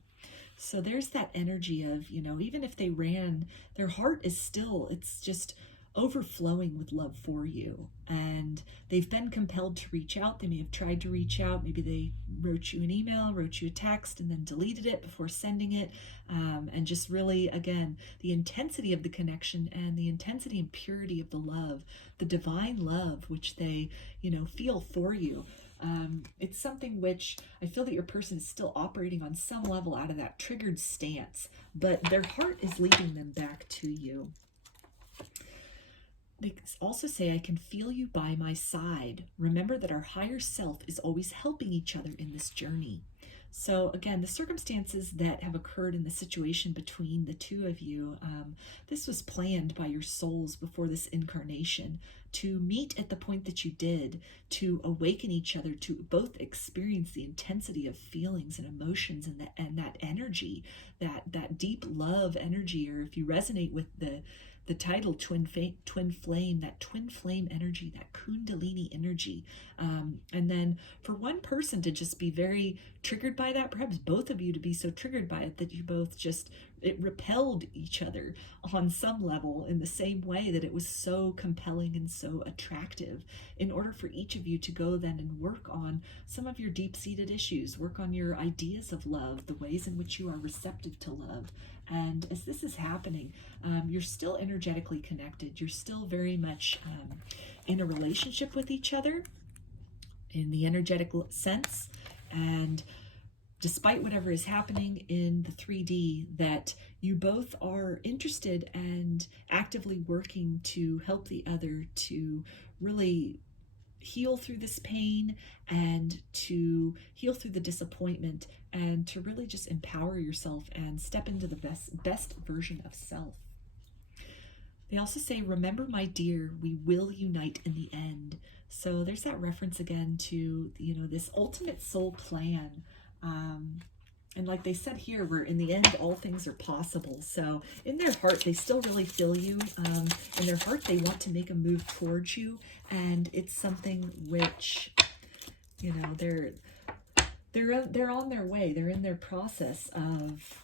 So there's that energy of, even if they ran, their heart is still, it's just overflowing with love for you. And they've been compelled to reach out. They may have tried to reach out. Maybe they wrote you an email, wrote you a text, and then deleted it before sending it. And just really, again, the intensity of the connection and the intensity and purity of the love, the divine love, which they, feel for you. It's something which I feel that your person is still operating on some level out of that triggered stance, but their heart is leading them back to you. They also say, I can feel you by my side. Remember that our higher self is always helping each other in this journey. So again, the circumstances that have occurred in the situation between the two of you, this was planned by your souls before this incarnation, to meet at the point that you did, to awaken each other, to both experience the intensity of feelings and emotions, and that energy, that deep love energy, or if you resonate with the title twin flame, that twin flame energy, that kundalini energy. And then for one person to just be very triggered by that, perhaps both of you to be so triggered by it that you both just, it repelled each other on some level in the same way that it was so compelling and so attractive, in order for each of you to go then and work on some of your deep-seated issues, work on your ideas of love, the ways in which you are receptive to love. And as this is happening, you're still energetically connected. You're still very much in a relationship with each other in the energetic sense. And despite whatever is happening in the 3D, that you both are interested and actively working to help the other to really heal through this pain, and to heal through the disappointment, and to really just empower yourself and step into the best version of self. They also say, remember, my dear, we will unite in the end. So there's that reference again to, this ultimate soul plan. And like they said here, where in the end, all things are possible. So in their heart, they still really feel you. In their heart, they want to make a move towards you. And it's something which, they're on their way. They're in their process of,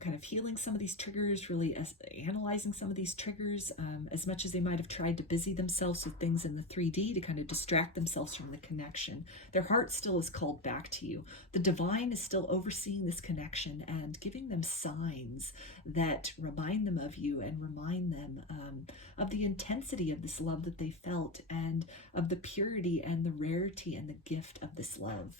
kind of healing some of these triggers, really analyzing some of these triggers, as much as they might have tried to busy themselves with things in the 3D to kind of distract themselves from the connection. Their heart still is called back to you. The divine is still overseeing this connection and giving them signs that remind them of you, and remind them of the intensity of this love that they felt, and of the purity and the rarity and the gift of this love.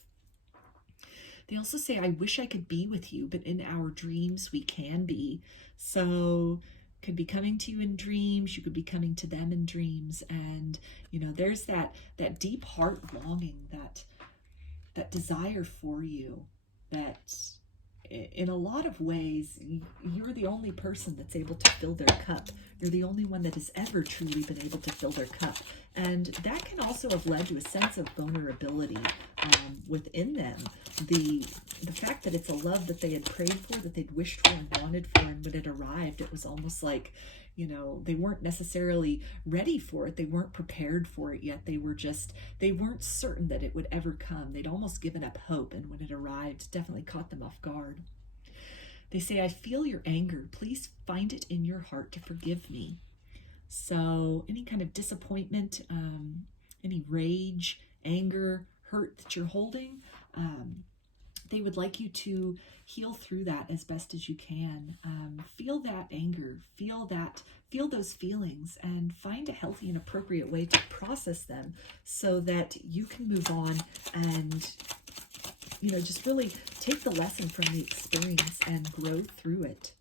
They also say, I wish I could be with you, but in our dreams we can be. So could be coming to you in dreams, you could be coming to them in dreams. And, there's that deep heart longing, that desire for you, that in a lot of ways, you're the only person that's able to fill their cup. You're the only one that has ever truly been able to fill their cup. And that can also have led to a sense of vulnerability within them. The fact that it's a love that they had prayed for, that they'd wished for and wanted for, and when it arrived, it was almost like, you know, they weren't necessarily ready for it. They weren't prepared for it yet. They weren't certain that it would ever come. They'd almost given up hope. And when it arrived, it definitely caught them off guard. They say, I feel your anger. Please find it in your heart to forgive me. So any kind of disappointment, any rage, anger, hurt that you're holding, they would like you to heal through that as best as you can. Feel that anger, feel those feelings, and find a healthy and appropriate way to process them so that you can move on and, you know, just really take the lesson from the experience and grow through it.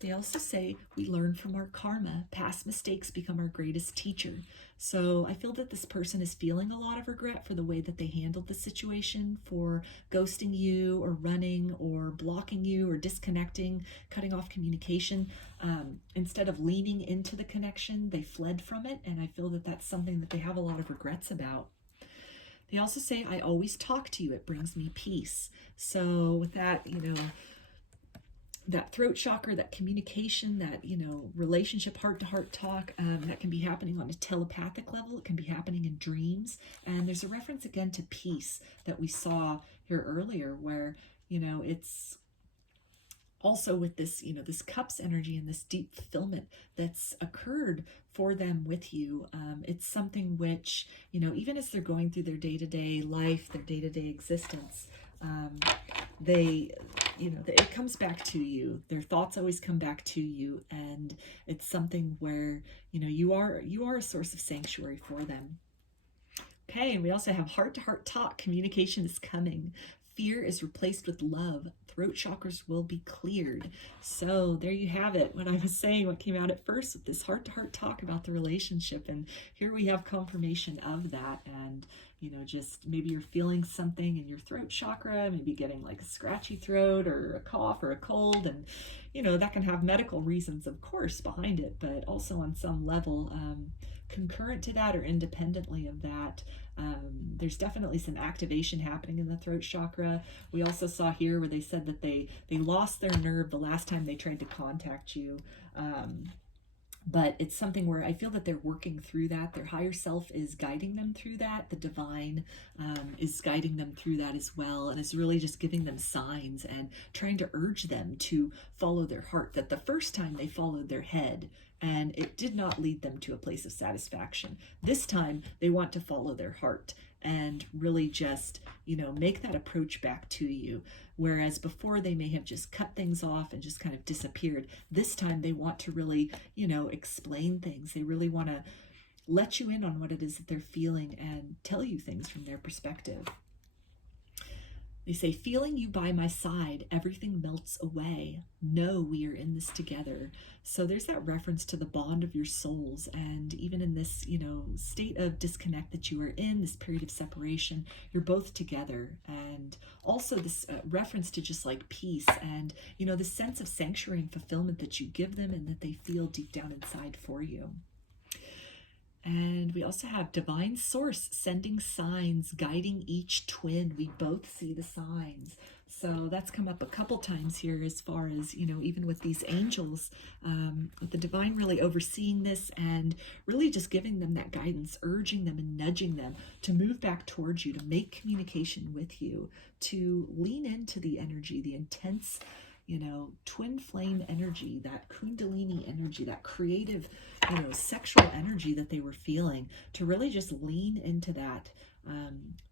They also say we learn from our karma. Past mistakes become our greatest teacher. So I feel that this person is feeling a lot of regret for the way that they handled the situation, for ghosting you or running or blocking you or disconnecting, cutting off communication. Instead of leaning into the connection, they fled from it. And I feel that that's something that they have a lot of regrets about. They also say, I always talk to you. It brings me peace. So with that, you know, that throat chakra, that communication, that, you know, relationship, heart-to-heart talk, that can be happening on a telepathic level. It can be happening in dreams. And there's a reference again to peace that we saw here earlier where, you know, it's also with this, you know, this cups energy and this deep fulfillment that's occurred for them with you. It's something which, you know, even as they're going through their day-to-day life, their day-to-day existence, you know, it comes back to you. Their thoughts always come back to you, and it's something where, you know, you are a source of sanctuary for them. Okay, and we also have heart-to-heart talk. Communication is coming. Fear is replaced with love. Throat chakras will be cleared. So there you have it. What I was saying, what came out at first with this heart-to-heart talk about the relationship. And here we have confirmation of that. And, you know, just maybe you're feeling something in your throat chakra, maybe getting like a scratchy throat or a cough or a cold. And, you know, that can have medical reasons, of course, behind it, but also on some level, concurrent to that or independently of that, there's definitely some activation happening in the throat chakra. We also saw here where they said that they lost their nerve the last time they tried to contact you. But it's something where I feel that they're working through that. Their higher self is guiding them through that. The divine is guiding them through that as well, and is really just giving them signs and trying to urge them to follow their heart. That the first time they followed their head, and it did not lead them to a place of satisfaction. This time they want to follow their heart and really just, you know, make that approach back to you. Whereas before they may have just cut things off and just kind of disappeared. This time they want to really, you know, explain things. They really want to let you in on what it is that they're feeling and tell you things from their perspective. They say, feeling you by my side, everything melts away. Know we are in this together. So there's that reference to the bond of your souls. And even in this, you know, state of disconnect that you are in, this period of separation, you're both together. And also this reference to just like peace and, you know, the sense of sanctuary and fulfillment that you give them and that they feel deep down inside for you. And we also have divine source sending signs, guiding each twin. We both see the signs. So that's come up a couple times here as far as, you know, even with these angels, with the divine really overseeing this and really just giving them that guidance, urging them and nudging them to move back towards you, to make communication with you, to lean into the energy, the intense, you know, twin flame energy, that kundalini energy, that creative, you know, sexual energy that they were feeling, to really just lean into that.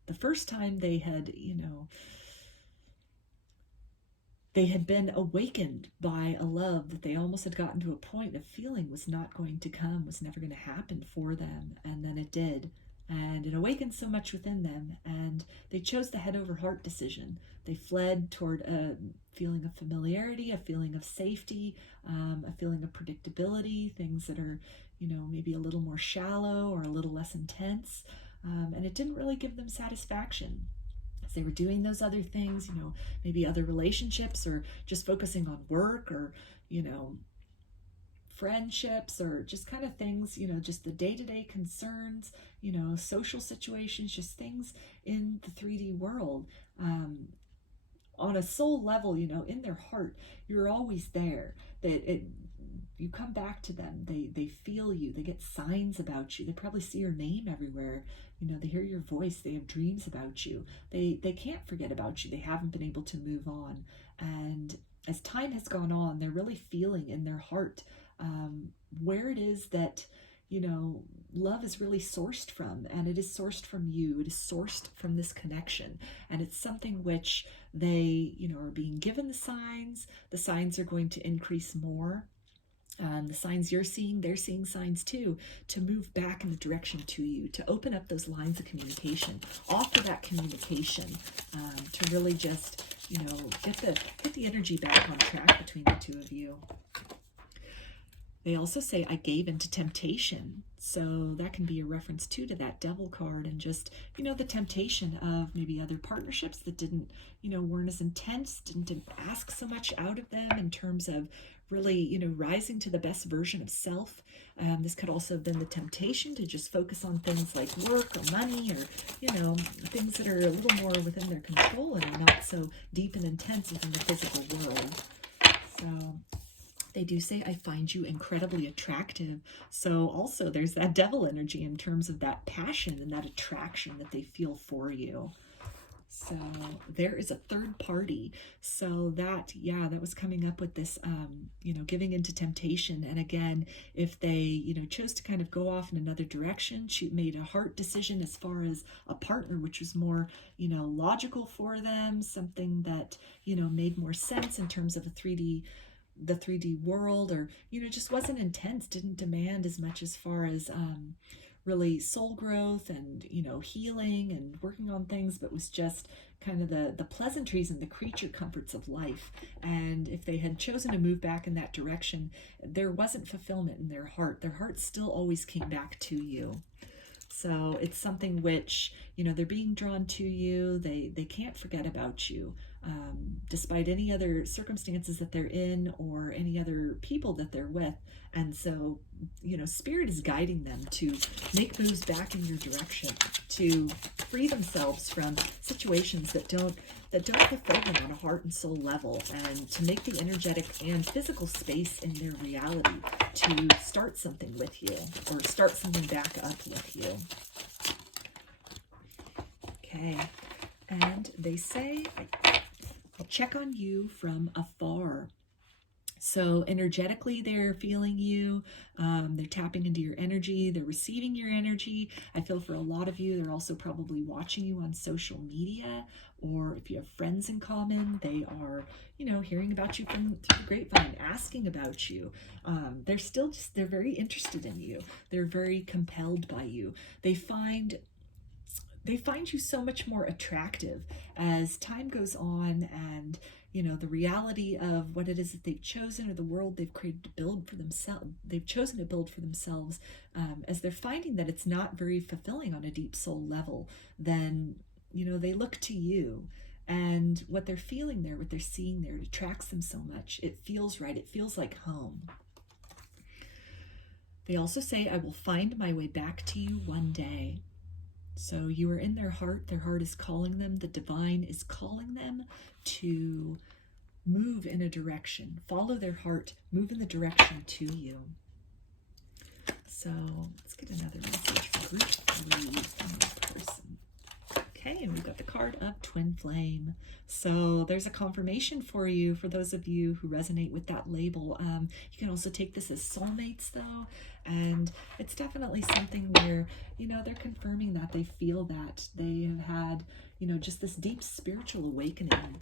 The first time they had, you know, they had been awakened by a love that they almost had gotten to a point of feeling was not going to come, was never going to happen for them. And then it did. And it awakened so much within them, and they chose the head over heart decision. They fled toward a feeling of familiarity, a feeling of safety, a feeling of predictability, things that are, you know, maybe a little more shallow or a little less intense. And it didn't really give them satisfaction. as they were doing those other things, you know, maybe other relationships, or just focusing on work, or, you know, friendships, or just kind of things, you know, just the day-to-day concerns, you know, social situations, just things in the 3D world. On a soul level, you know, in their heart, you're always there. You come back to them. They feel you. They get signs about you. They probably see your name everywhere. You know, they hear your voice. They have dreams about you. They can't forget about you. They haven't been able to move on. And as time has gone on, they're really feeling in their heart where it is that, you know, love is really sourced from, and it is sourced from you. It is sourced from this connection, and it's something which they, you know, are being given the signs. The signs are going to increase more. The signs you're seeing, they're seeing signs too, to move back in the direction to you, to open up those lines of communication, offer that communication, to really just, you know, get the energy back on track between the two of you. They also say, I gave into temptation. So that can be a reference too to that devil card, and just, you know, the temptation of maybe other partnerships that didn't, you know, weren't as intense, didn't ask so much out of them in terms of really, you know, rising to the best version of self. This could also have been the temptation to just focus on things like work or money, or, you know, things that are a little more within their control and are not so deep and intense within the physical world. So they do say, I find you incredibly attractive. So also there's that devil energy in terms of that passion and that attraction that they feel for you. So there is a third party. So that, yeah, that was coming up with this, you know, giving into temptation. And again, if they, you know, chose to kind of go off in another direction, she made a heart decision as far as a partner, which was more, you know, logical for them, something that, you know, made more sense in terms of the 3D world, or, you know, just wasn't intense, didn't demand as much as far as really soul growth and, you know, healing and working on things, but was just kind of the pleasantries and the creature comforts of life. And if they had chosen to move back in that direction, there wasn't fulfillment in their heart. Their heart still always came back to you. So it's something which, you know, they're being drawn to you. They can't forget about you, despite any other circumstances that they're in or any other people that they're with. And so, you know, Spirit is guiding them to make moves back in your direction, to free themselves from situations that don't fulfill them on a heart and soul level, and to make the energetic and physical space in their reality to start something with you, or start something back up with you. Okay, and they say, I'll check on you from afar. So energetically, they're feeling you. They're tapping into your energy. They're receiving your energy. I feel for a lot of you, they're also probably watching you on social media, or if you have friends in common, they are, you know, hearing about you through the grapevine, asking about you. They're very interested in you. They're very compelled by you. They find you so much more attractive as time goes on, and, you know, the reality of what it is that they've chosen, or the world they've created to build for themselves, they've chosen to build for themselves, as they're finding that it's not very fulfilling on a deep soul level, then, you know, they look to you. And what they're feeling there, what they're seeing there, it attracts them so much. It feels right. It feels like home. They also say, I will find my way back to you one day. So you are in their heart is calling them, the divine is calling them to move in a direction, follow their heart, move in the direction to you. So let's get another message for group 3 from this person. Okay, and we've got the card of Twin Flame. So there's a confirmation for you, for those of you who resonate with that label. You can also take this as soulmates, though, and it's definitely something where, you know, they're confirming that they feel that they have had, you know, just this deep spiritual awakening.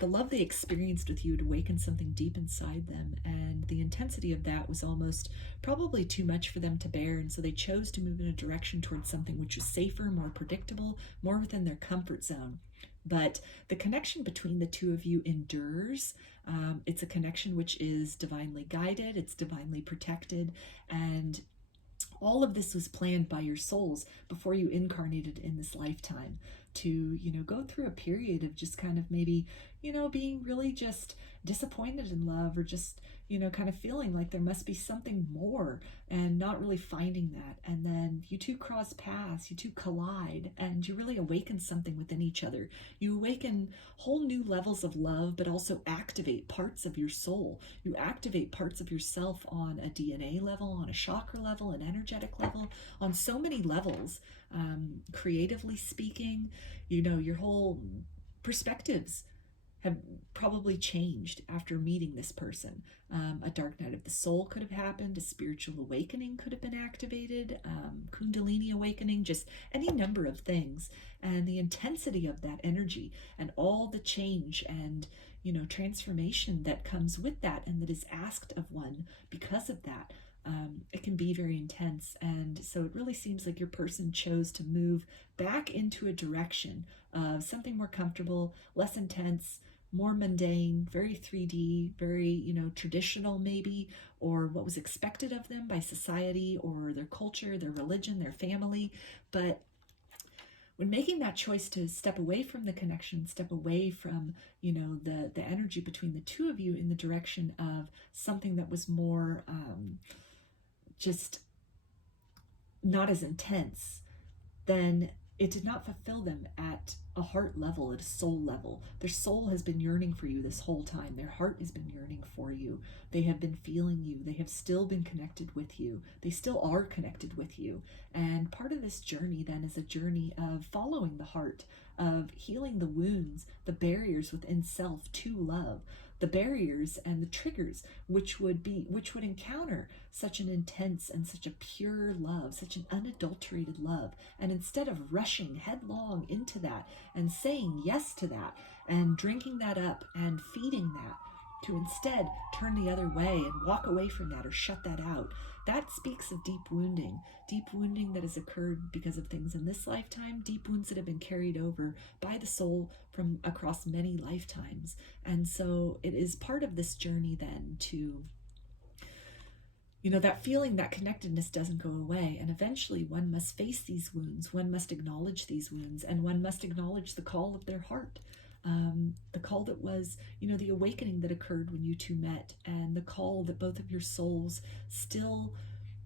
The love they experienced with you had awakened something deep inside them, and the intensity of that was almost probably too much for them to bear, and so they chose to move in a direction towards something which was safer, more predictable, more within their comfort zone. But the connection between the two of you endures. It's a connection which is divinely guided, it's divinely protected, and all of this was planned by your souls before you incarnated in this lifetime. to, you know, go through a period of just kind of maybe, you know, being really just disappointed in love, or just, you know, kind of feeling like there must be something more and not really finding that. And then you two cross paths, you two collide, and you really awaken something within each other. You awaken whole new levels of love, but also activate parts of your soul. You activate parts of yourself on a DNA level, on a chakra level, an energetic level, on so many levels. Creatively speaking, you know, your whole perspectives have probably changed after meeting this person. A dark night of the soul could have happened, a spiritual awakening could have been activated, kundalini awakening, just any number of things. And the intensity of that energy and all the change and, you know, transformation that comes with that and that is asked of one because of that, it can be very intense. And so it really seems like your person chose to move back into a direction of something more comfortable, less intense, more mundane, very 3D, very, you know, traditional maybe, or what was expected of them by society or their culture, their religion, their family. But when making that choice to step away from the connection, step away from, you know, the energy between the two of you in the direction of something that was more just not as intense, then it did not fulfill them at a heart level, at a soul level. Their soul has been yearning for you this whole time. Their heart has been yearning for you. They have been feeling you. They have still been connected with you. They still are connected with you. And part of this journey then is a journey of following the heart, of healing the wounds, the barriers within self to love, the barriers and the triggers which would encounter such an intense and such a pure love, such an unadulterated love. And instead of rushing headlong into that and saying yes to that and drinking that up and feeding that, to instead turn the other way and walk away from that or shut that out. That speaks of deep wounding that has occurred because of things in this lifetime, deep wounds that have been carried over by the soul from across many lifetimes. And so it is part of this journey then to, you know, that feeling, that connectedness doesn't go away. And eventually one must face these wounds, one must acknowledge these wounds, and one must acknowledge the call of their heart. The call that was, you know, the awakening that occurred when you two met, and the call that both of your souls still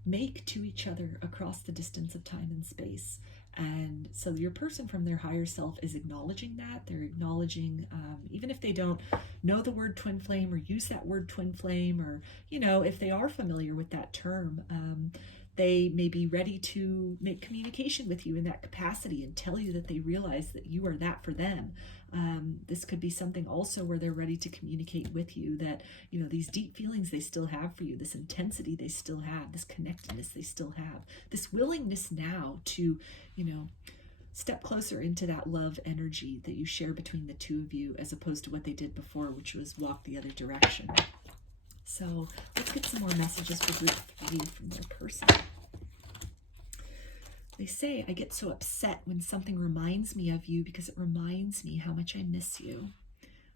make to each other across the distance of time and space. And so your person from their higher self is acknowledging that. They're acknowledging, even if they don't know the word twin flame or use that word twin flame, or, you know, if they are familiar with that term, they may be ready to make communication with you in that capacity and tell you that they realize that you are that for them. This could be something also where they're ready to communicate with you that, you know, these deep feelings they still have for you, this intensity they still have, this connectedness they still have, this willingness now to, you know, step closer into that love energy that you share between the two of you, as opposed to what they did before, which was walk the other direction. So let's get some more messages for group 3 from their person. They say, I get so upset when something reminds me of you because it reminds me how much I miss you.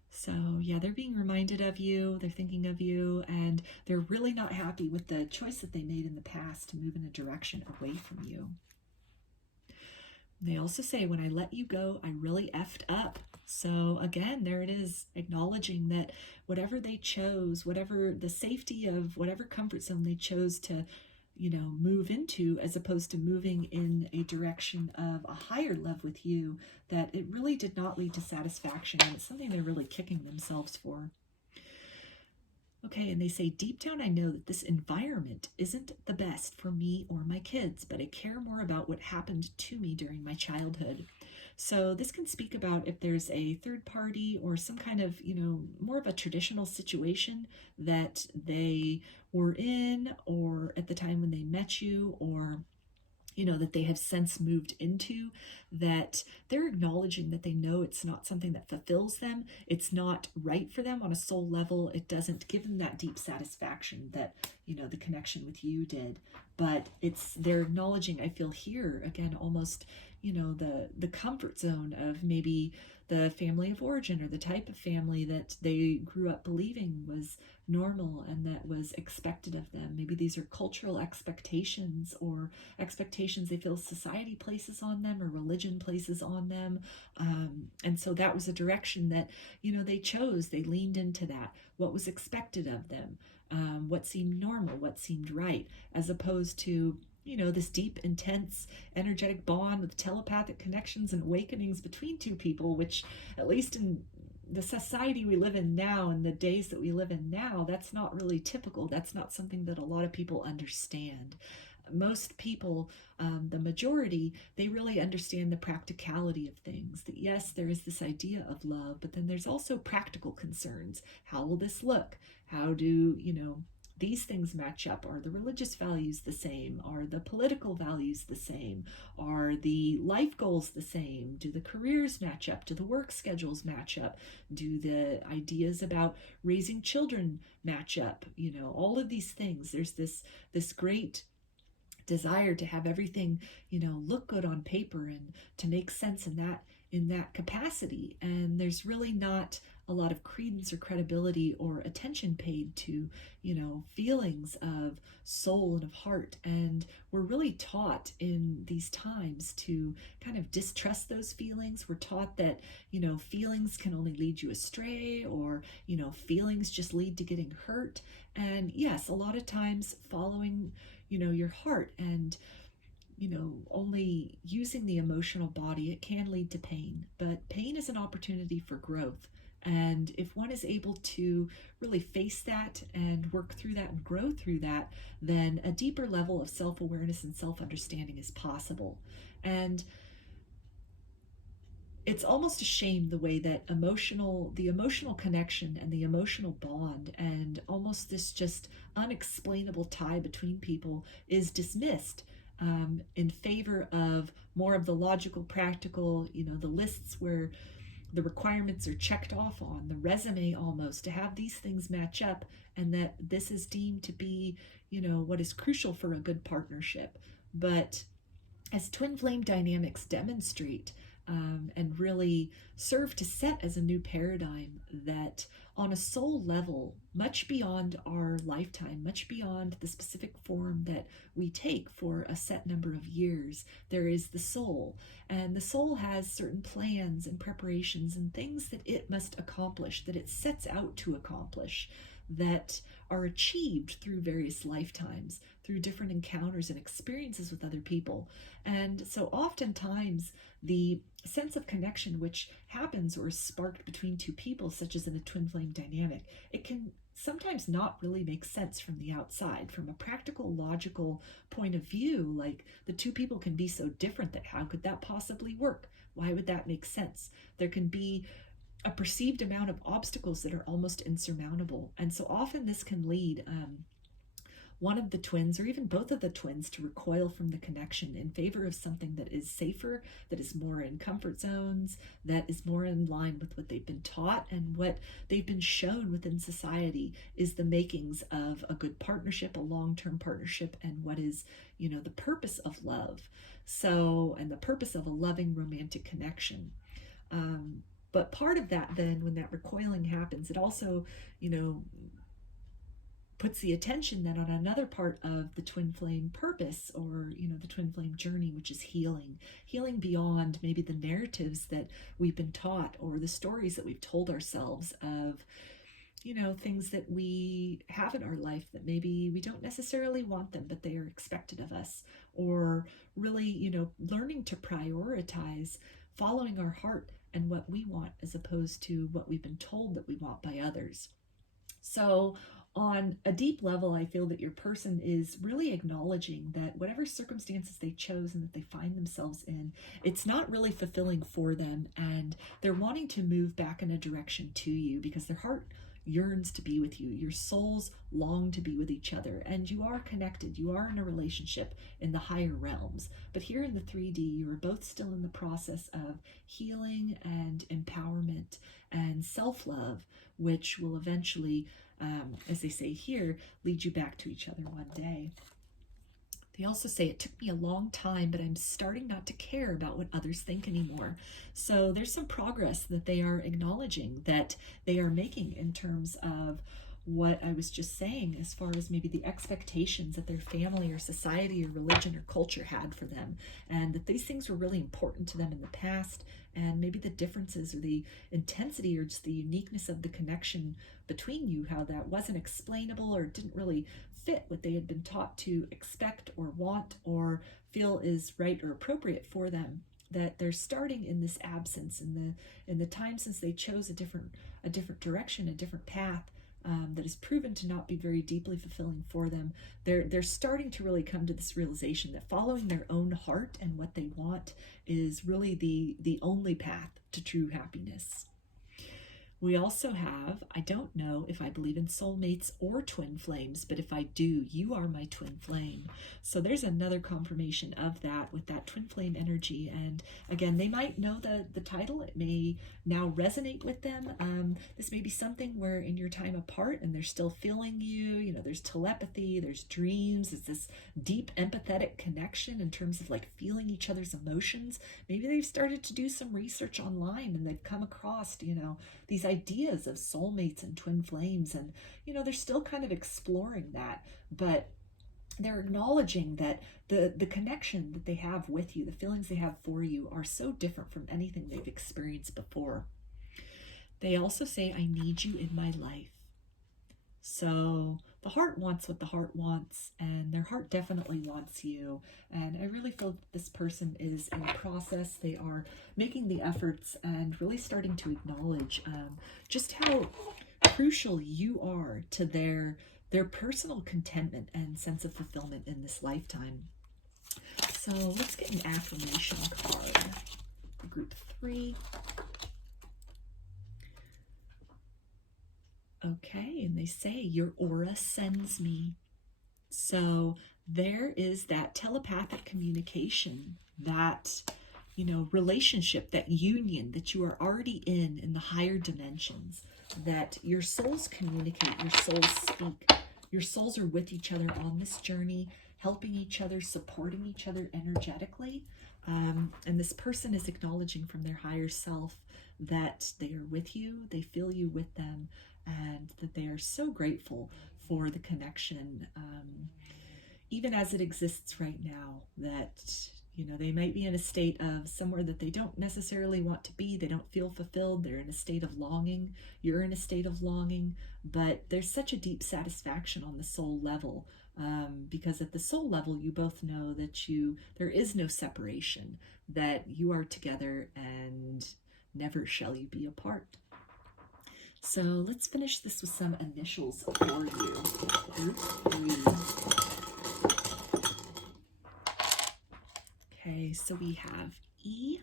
So yeah, they're being reminded of you, they're thinking of you, and they're really not happy with the choice that they made in the past to move in a direction away from you. They also say, when I let you go, I really effed up. So again, there it is, acknowledging that whatever they chose, whatever the safety of whatever comfort zone they chose to, you know, move into, as opposed to moving in a direction of a higher love with you, that it really did not lead to satisfaction. And it's something they're really kicking themselves for. Okay, and they say, deep down I know that this environment isn't the best for me or my kids, but I care more about what happened to me during my childhood. So this can speak about if there's a third party or some kind of, you know, more of a traditional situation that they were in, or at the time when they met you, or, you know, that they have since moved into, that they're acknowledging that they know it's not something that fulfills them. It's not right for them on a soul level. It doesn't give them that deep satisfaction that, you know, the connection with you did. But they're acknowledging, I feel here, again, almost, you know, the comfort zone of maybe the family of origin or the type of family that they grew up believing was normal and that was expected of them. Maybe these are cultural expectations or expectations they feel society places on them or religion places on them. And so that was a direction that, they chose. They leaned into that. What was expected of them, what seemed normal, what seemed right, as opposed to this deep, intense, energetic bond with telepathic connections and awakenings between two people, which, at least in the society we live in now, in the days that we live in now, that's not really typical. That's not something that a lot of people understand. Most people, the majority, they really understand the practicality of things. That yes, there is this idea of love, but then there's also practical concerns. How will this look? How do, these things match up? Are the religious values the same? Are the political values the same? Are the life goals the same? Do the careers match up? Do the work schedules match up? Do the ideas about raising children match up? All of these things. There's this great desire to have everything, look good on paper and to make sense in that capacity. And there's really not a lot of credence or credibility or attention paid to, feelings of soul and of heart. And we're really taught in these times to kind of distrust those feelings. We're taught that, feelings can only lead you astray, or, feelings just lead to getting hurt. And yes, a lot of times following, your heart and, only using the emotional body, it can lead to pain. But pain is an opportunity for growth. And if one is able to really face that and work through that and grow through that, then a deeper level of self-awareness and self-understanding is possible. And it's almost a shame the way that the emotional connection and the emotional bond and almost this just unexplainable tie between people is dismissed in favor of more of the logical, practical, the lists where the requirements are checked off on, the resume almost, to have these things match up, and that this is deemed to be, what is crucial for a good partnership. But as twin flame dynamics demonstrate, and really serve to set as a new paradigm that on a soul level, much beyond our lifetime, much beyond the specific form that we take for a set number of years, there is the soul. And the soul has certain plans and preparations and things that it must accomplish, that it sets out to accomplish, that are achieved through various lifetimes, through different encounters and experiences with other people. And so oftentimes the sense of connection which happens or is sparked between two people, such as in a twin flame dynamic, it can sometimes not really make sense from the outside. From a practical, logical point of view, like the two people can be so different that how could that possibly work? Why would that make sense? There can be a perceived amount of obstacles that are almost insurmountable. And so often this can lead one of the twins or even both of the twins to recoil from the connection in favor of something that is safer, that is more in comfort zones, that is more in line with what they've been taught and what they've been shown within society is the makings of a good partnership, a long-term partnership, and what is, the purpose of love. So, and the purpose of a loving romantic connection. But part of that then, when that recoiling happens, it also, puts the attention then on another part of the twin flame purpose, or, the twin flame journey, which is healing beyond maybe the narratives that we've been taught or the stories that we've told ourselves of, things that we have in our life that maybe we don't necessarily want them, but they are expected of us, or really, learning to prioritize following our heart and what we want as opposed to what we've been told that we want by others. So on a deep level, I feel that your person is really acknowledging that whatever circumstances they chose and that they find themselves in, it's not really fulfilling for them, and they're wanting to move back in a direction to you because their heart yearns to be with you. Your souls long to be with each other, and you are connected. You are in a relationship in the higher realms. But here in the 3D, you are both still in the process of healing and empowerment and self-love, which will eventually, as they say here, lead you back to each other one day. They also say, it took me a long time, but I'm starting not to care about what others think anymore. So there's some progress that they are acknowledging that they are making in terms of what I was just saying, as far as maybe the expectations that their family or society or religion or culture had for them, and that these things were really important to them in the past, and maybe the differences or the intensity or just the uniqueness of the connection between you, how that wasn't explainable or didn't really fit what they had been taught to expect or want or feel is right or appropriate for them. That they're starting in this absence, in the time since they chose a different direction, a different path, that has proven to not be very deeply fulfilling for them. They're starting to really come to this realization that following their own heart and what they want is really the only path to true happiness. We also have, I don't know if I believe in soulmates or twin flames, but if I do, you are my twin flame. So there's another confirmation of that with that twin flame energy. And again, they might know the title. It may now resonate with them. This may be something where in your time apart and they're still feeling you, you know, there's telepathy, there's dreams, it's this deep empathetic connection in terms of like feeling each other's emotions. Maybe they've started to do some research online and they've come across, you know, these ideas of soulmates and twin flames, and you know, they're still kind of exploring that, but they're acknowledging that the connection that they have with you, the feelings they have for you, are so different from anything they've experienced before. They also say, I need you in my life. So the heart wants what the heart wants, and their heart definitely wants you. And I really feel that this person is in process. They are making the efforts and really starting to acknowledge just how crucial you are to their personal contentment and sense of fulfillment in this lifetime. So let's get an affirmation card for group 3. Okay, and they say, your aura sends me. So there is that telepathic communication, that, you know, relationship, that union that you are already in the higher dimensions, that your souls communicate, your souls speak. Your souls are with each other on this journey, helping each other, supporting each other energetically. And this person is acknowledging from their higher self that they are with you, they feel you with them, and that they are so grateful for the connection, even as it exists right now. That, you know, they might be in a state of somewhere that they don't necessarily want to be. They don't feel fulfilled. They're in a state of longing. You're in a state of longing, but there's such a deep satisfaction on the soul level, because at the soul level, you both know that there is no separation, that you are together and never shall you be apart. So let's finish this with some initials for you. Group 3. Okay, so we have E,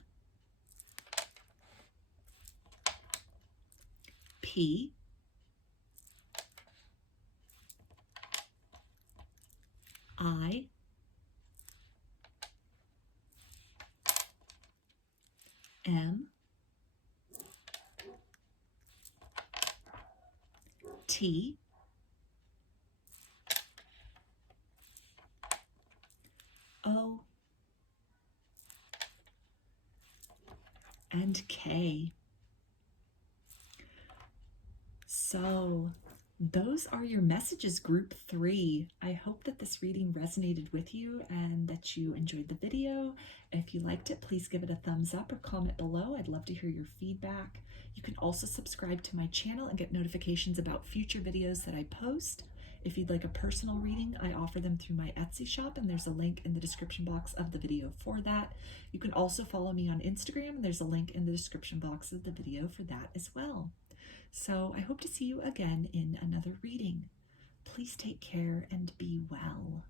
P, I, M, T, O, and K. So those are your messages, group 3. I hope that this reading resonated with you and that you enjoyed the video. If you liked it, please give it a thumbs up or comment below. I'd love to hear your feedback. You can also subscribe to my channel and get notifications about future videos that I post. If you'd like a personal reading, I offer them through my Etsy shop, and there's a link in the description box of the video for that. You can also follow me on Instagram, and there's a link in the description box of the video for that as well. So I hope to see you again in another reading. Please take care and be well.